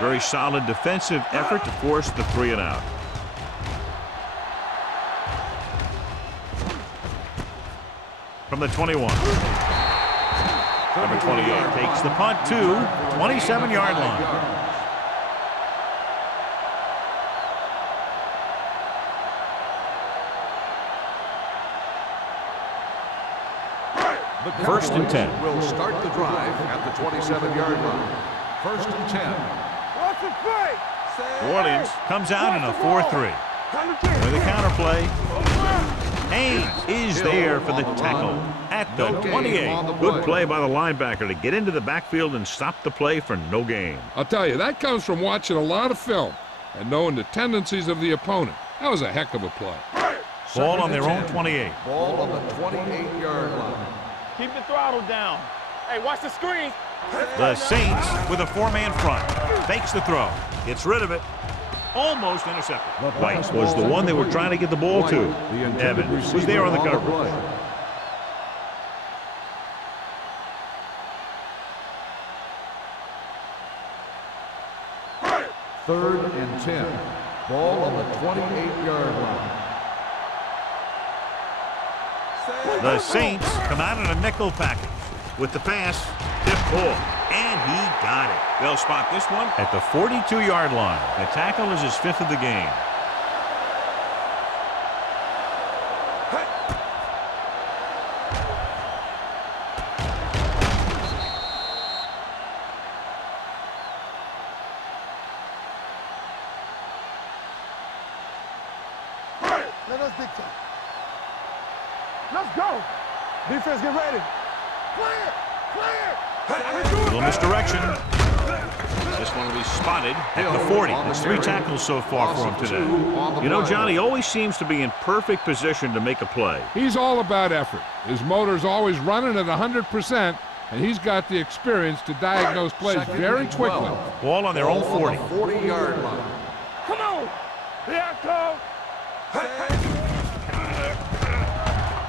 Very solid defensive effort to force the 3 and out. From the 21. Number 28 takes the punt to 27-yard line. The 1st and 10. Will start the drive at the 27-yard line. 1st and 10. What's the play? New Orleans comes out in a 4-3. With a counterplay. Haynes is there for the tackle at the 28. Good play by the linebacker to get into the backfield and stop the play for no gain. I'll tell you, that comes from watching a lot of film and knowing the tendencies of the opponent. That was a heck of a play. Ball on their own 28. Ball on the 28-yard line. Keep the throttle down. Hey, watch the screen. The Saints with a 4-man front. Fakes the throw. Gets rid of it. Almost intercepted. White was the one they were trying to get the ball to. Evans was there on the coverage. 3rd and 10. Ball on the 28-yard line. The Saints come out in a nickel package with the pass. Tip ball. And he got it. They'll spot this one at the 42-yard line. The tackle is his 5th of the game. Let us dictate. Let's go. Defense, get ready. Clear. Clear. Little misdirection. This one will be spotted at the 40. There's 3 tackles so far for him today. You know, Johnny always seems to be in perfect position to make a play. He's all about effort. His motor's always running at 100%, and he's got the experience to diagnose plays very quickly. Ball on their own 40. 40-yard line. Come on. Here I come.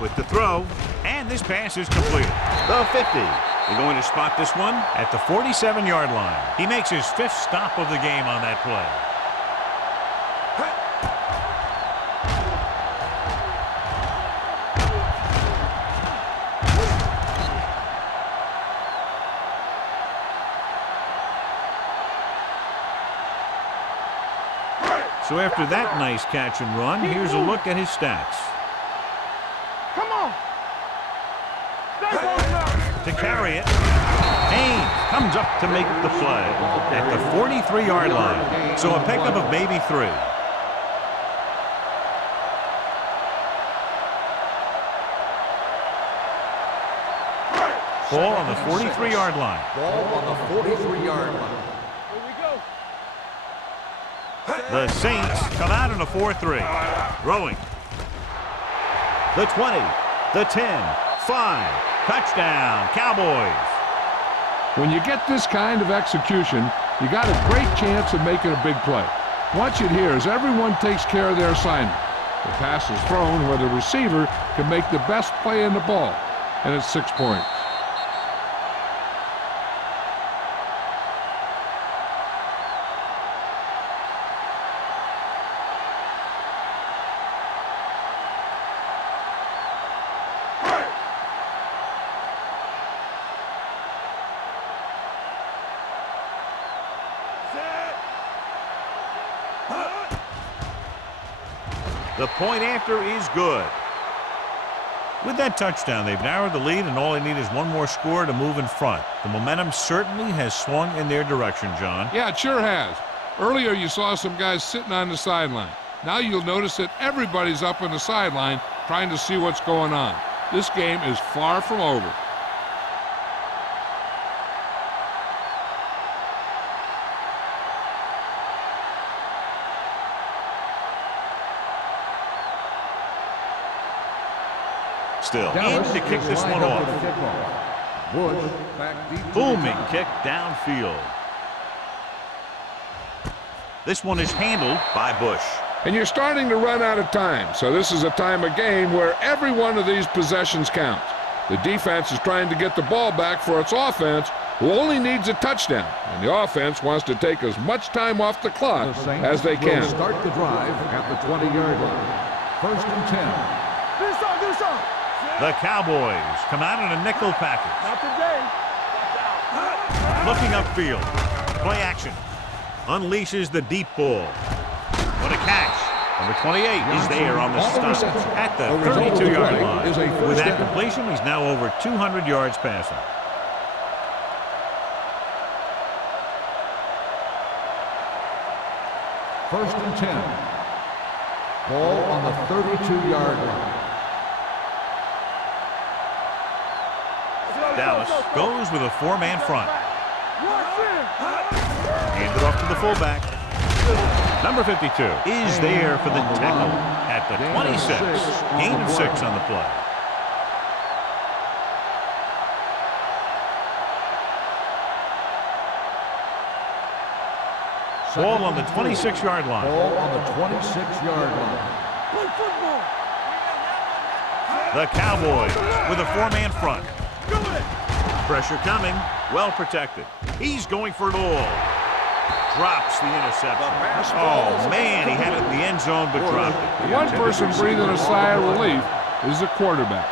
With the throw, and this pass is completed. The 50. They're going to spot this one at the 47-yard line. He makes his 5th stop of the game on that play. So after that nice catch and run, here's a look at his stats. Come on. Stay close now. To carry it, Haynes comes up to make the play at the 43-yard line. So a pickup of maybe 3. Ball on the 43-yard line. Ball on the 43-yard line. Here we go. The Saints come out in a 4-3. Throwing. The 20, the 10, 5. Touchdown, Cowboys. When you get this kind of execution, you got a great chance of making a big play. Watch it here as everyone takes care of their assignment. The pass is thrown where the receiver can make the best play in the ball, and it's 6 points. The point after is good. With that touchdown, they've narrowed the lead, and all they need is one more score to move in front. The momentum certainly has swung in their direction, John. Yeah, it sure has. Earlier, you saw some guys sitting on the sideline. Now you'll notice that everybody's up on the sideline trying to see what's going on. This game is far from over. Still in to kick this one off. Booming kick downfield. This one is handled by Bush. And you're starting to run out of time, so this is a time of game where every one of these possessions counts. The defense is trying to get the ball back for its offense, who only needs a touchdown, and the offense wants to take as much time off the clock as they can. Start the drive at the 20-yard line. 1st and 10. Do some. The Cowboys come out in a nickel package. Not today. Looking upfield. Play action. Unleashes the deep ball. What a catch. Number 28 is there on the stop at the 32-yard line. With that completion, he's now over 200 yards passing. First and 10. Ball on the 32-yard line. Dallas goes with a four-man front. Handed off to the fullback. Number 52 is there for the tackle at the 26. Gain of 6 on the play. Ball on the 26-yard line. Ball on the 26-yard line. The Cowboys with a four-man front. Pressure coming. Well protected. He's going for it all. Drops the interception. Oh, man, he had it in the end zone but dropped it. One person breathing a sigh of relief is the quarterback.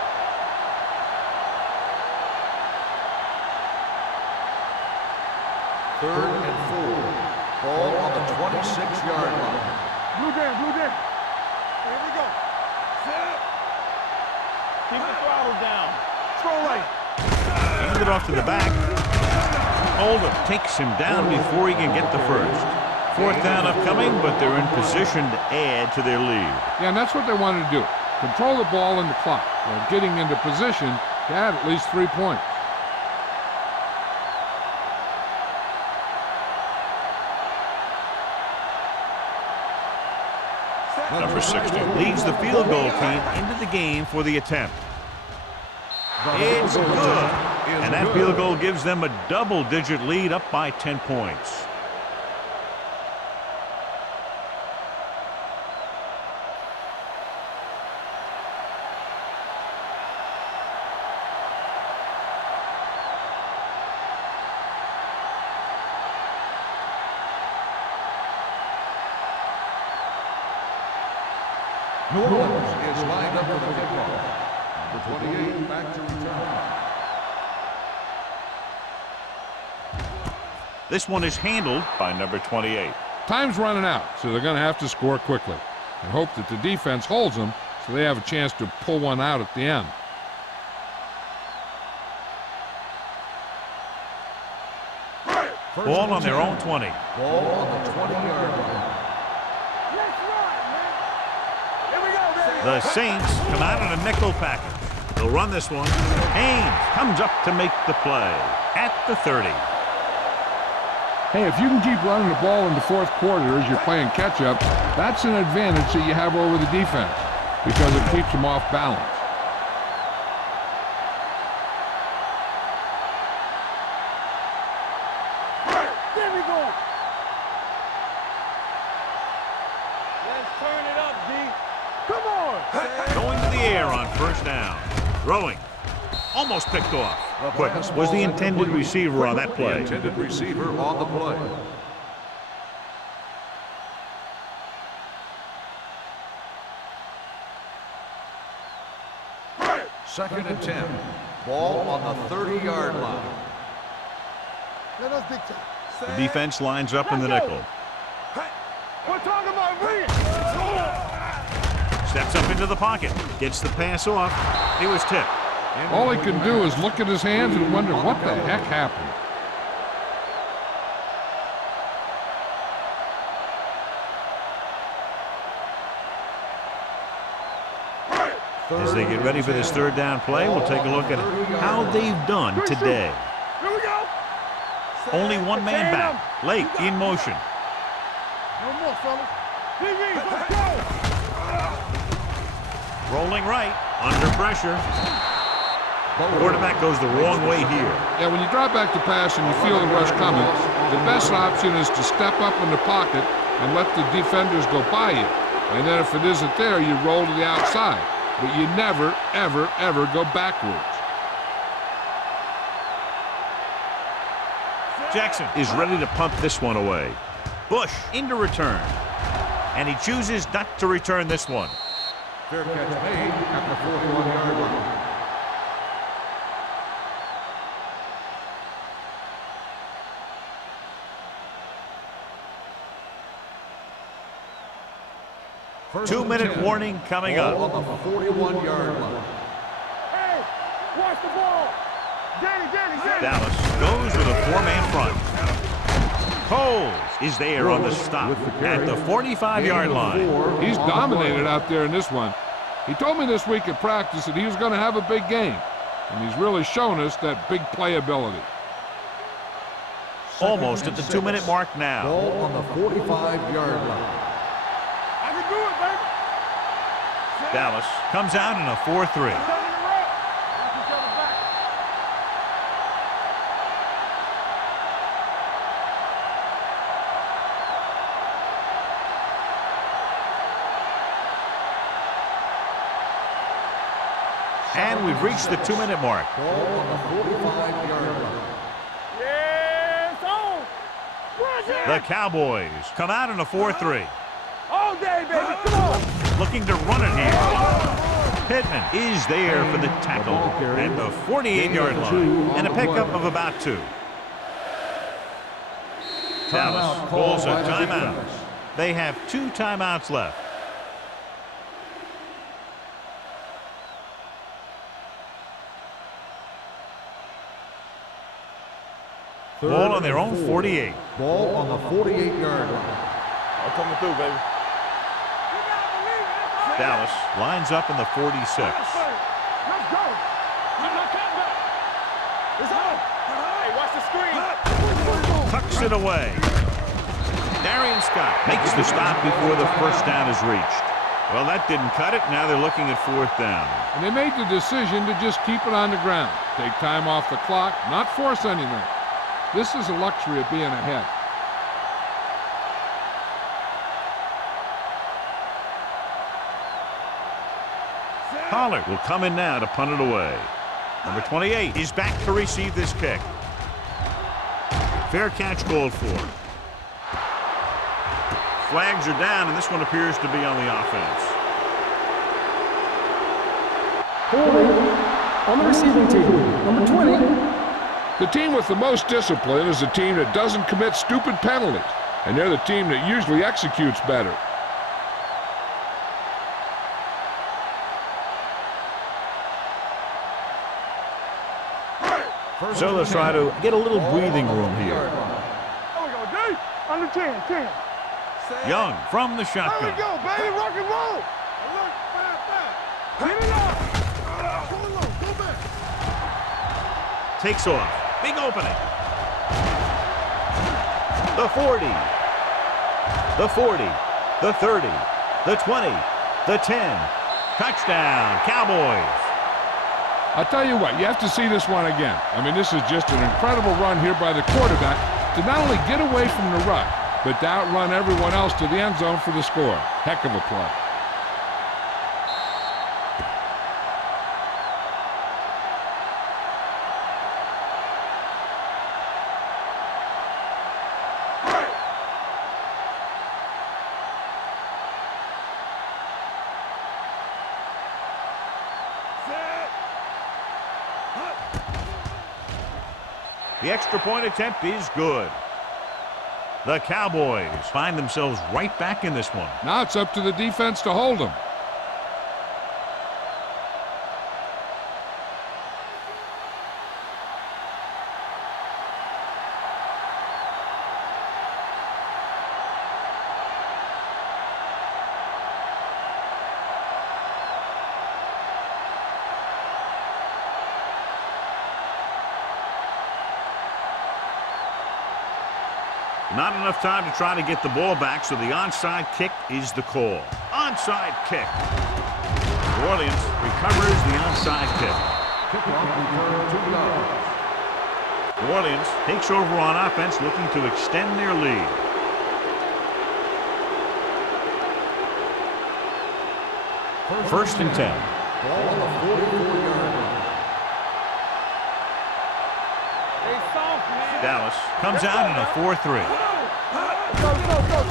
Third and 4. Ball on the 26-yard line. Blue jam. Here we go. Keep the throttle down. Throw right. Hand it off to the back. Oldham takes him down before he can get the first. 4th down upcoming, but they're in position to add to their lead. Yeah, and that's what they wanted to do. Control the ball and the clock while getting into position to add at least 3 points. Number 60 leads the field goal team into the game for the attempt. It's good. And that field goal gives them a double-digit lead up by 10 points. New Orleans is lined up for the kickoff. Number 28 back to return. This one is handled by number 28. Time's running out, so they're going to have to score quickly and hope that the defense holds them so they have a chance to pull one out at the end. Ball on their own 20. Ball on the 20-yard line. The Saints come out in a nickel package. They'll run this one. Haynes comes up to make the play at the 30. Hey, if you can keep running the ball in the 4th quarter as you're playing catch-up, that's an advantage that you have over the defense because it keeps them off balance. There we go. Let's turn it up, D. Come on. Going to the air on 1st down. Throwing. Almost picked off. Quick was the intended receiver on that play. The intended receiver on the play. Second and 10. Ball on the 30-yard line. Let us dictate. The defense lines up in the nickel. We're talking about bring it. Steps up into the pocket. Gets the pass off. He was tipped. All he can do is look at his hands and wonder what the heck happened. As they get ready for this third down play, we'll take a look at how they've done today. Here we go. Only one man back. Lake in motion. No more, fellas. Let's go. Rolling right. Under pressure. Quarterback goes the wrong way here. Yeah, when you drop back to pass and you feel the rush coming, the best option is to step up in the pocket and let the defenders go by you. And then if it isn't there, you roll to the outside. But you never, ever, ever go backwards. Jackson is ready to punt this one away. Bush into return. And he chooses not to return this one. Fair catch made at the 41-yard line. Two-minute warning coming up. On the 41-yard line. Hey, watch the ball. Danny. Dallas goes with a four-man front. Coles is there on the stop at the 45-yard line. He's dominated out there in this one. He told me this week at practice that he was going to have a big game. And he's really shown us that big playability. Almost at the 2-minute mark now. Ball on the 45-yard line. I can do it, baby. Dallas comes out in a 4-3. Turn it around. Watch each other back. And we've reached the 2-minute mark. Ball on the 45-yard line. Yes, on. Roger. The Cowboys come out in a 4-3. All day, baby. Come on. Looking to run it here. Pittman is there for the tackle at the 48-yard line. And a pickup of about 2. Dallas calls a timeout. They have 2 timeouts left. Ball on their own 48. Ball on the 48-yard line. I'm coming through, baby. Dallas lines up in the 46. Let's go. It's on. Hey, watch the screen. Tucks it away. Darian Scott makes the stop before the first down is reached. Well, that didn't cut it. Now they're looking at 4th down. And they made the decision to just keep it on the ground. Take time off the clock, not force anything. This is a luxury of being ahead. Pollard will come in now to punt it away. Number 28 is back to receive this kick. Fair catch called for. Flags are down, and this one appears to be on the offense. Holding on the receiving team. Number 20. The team with the most discipline is the team that doesn't commit stupid penalties, and they're the team that usually executes better. So let's try to get a little breathing room here. There we go, D. Under 10. Young from the There shotgun. we go, baby. Rock and roll. Look, fast. Get it up. Go low. Go back. Takes off. Big opening. The 40. The 40. The 30. The 20. The 10. Touchdown, Cowboys. I'll tell you what, you have to see this one again. I mean, this is just an incredible run here by the quarterback to not only get away from the rush, but to outrun everyone else to the end zone for the score. Heck of a play. The extra point attempt is good. The Cowboys find themselves right back in this one. Now it's up to the defense to hold them. Not enough time to try to get the ball back, so the onside kick is the call. Onside kick. New Orleans recovers the onside kick. Kickoff return 2 yards. New Orleans takes over on offense, looking to extend their lead. First and 10. Ball on the 44-yard line. Dallas comes out in a 4-3.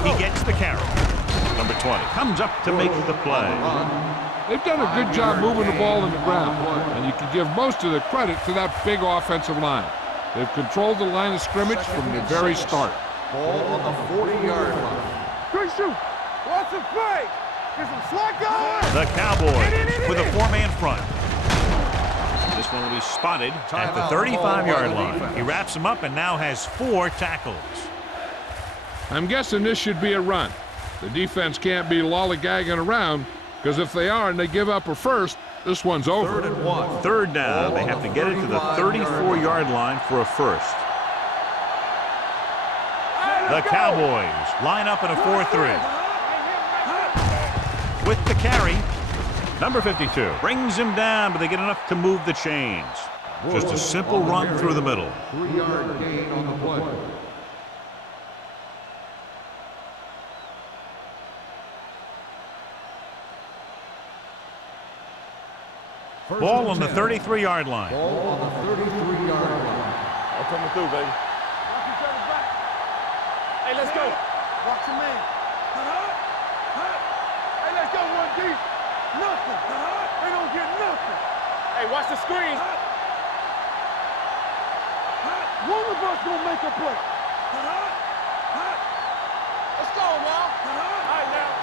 He gets the carry. Number 20 comes up to make the play. They've done a good job moving the ball in the ground, and you can give most of the credit to that big offensive line. They've controlled the line of scrimmage from the very start. Ball on the 40-yard line. Good shoot. Watch the play. Get some slack going. The Cowboys with a 4-man front. This one will be spotted at the 35-yard line. He wraps him up and now has 4 tackles. I'm guessing this should be a run. The defense can't be lollygagging around, because if they are and they give up a first, this one's over. 3rd and 1. 3rd down. They have to get it to the 34-yard line for a first. The Cowboys line up in a 4-3. With the carry, number 52 brings him down, but they get enough to move the chains. Just a simple run through the middle. 3-yard gain on the play. Ball on the 33-yard line. Ball on the 33-yard line. I'm coming through, baby. Watch each other back. Hey, let's go. Watch your man. Hey, let's go, 1D. Nothing. They don't get nothing. Hey, watch the screen. One of us gonna make a play. Let's go now. All right, now.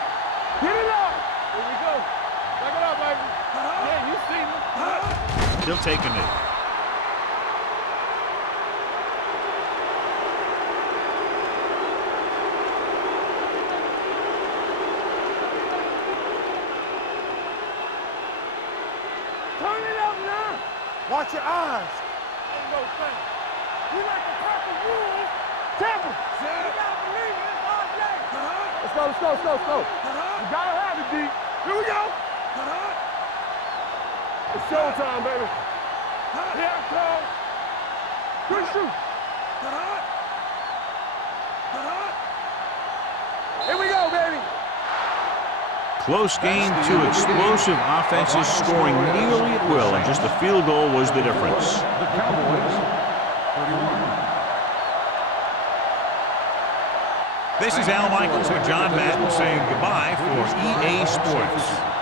Get it out. Here we go. Back it up, baby. Yeah, you see me. He'll take a knee. Turn it up now. Watch your eyes. Ain't no thing. You like the proper rules. Tampa. You gotta believe it. It's all day. Let's go, let's go, let's go, let's go. You gotta have it, D. Here we go. It's showtime, baby. Here it comes. Good shoot. Here we go, baby. Close game, 2 explosive offenses scoring nearly at will, and just a field goal was the difference. The Cowboys, 31. This is Al Michaels with John Madden saying goodbye for EA Sports.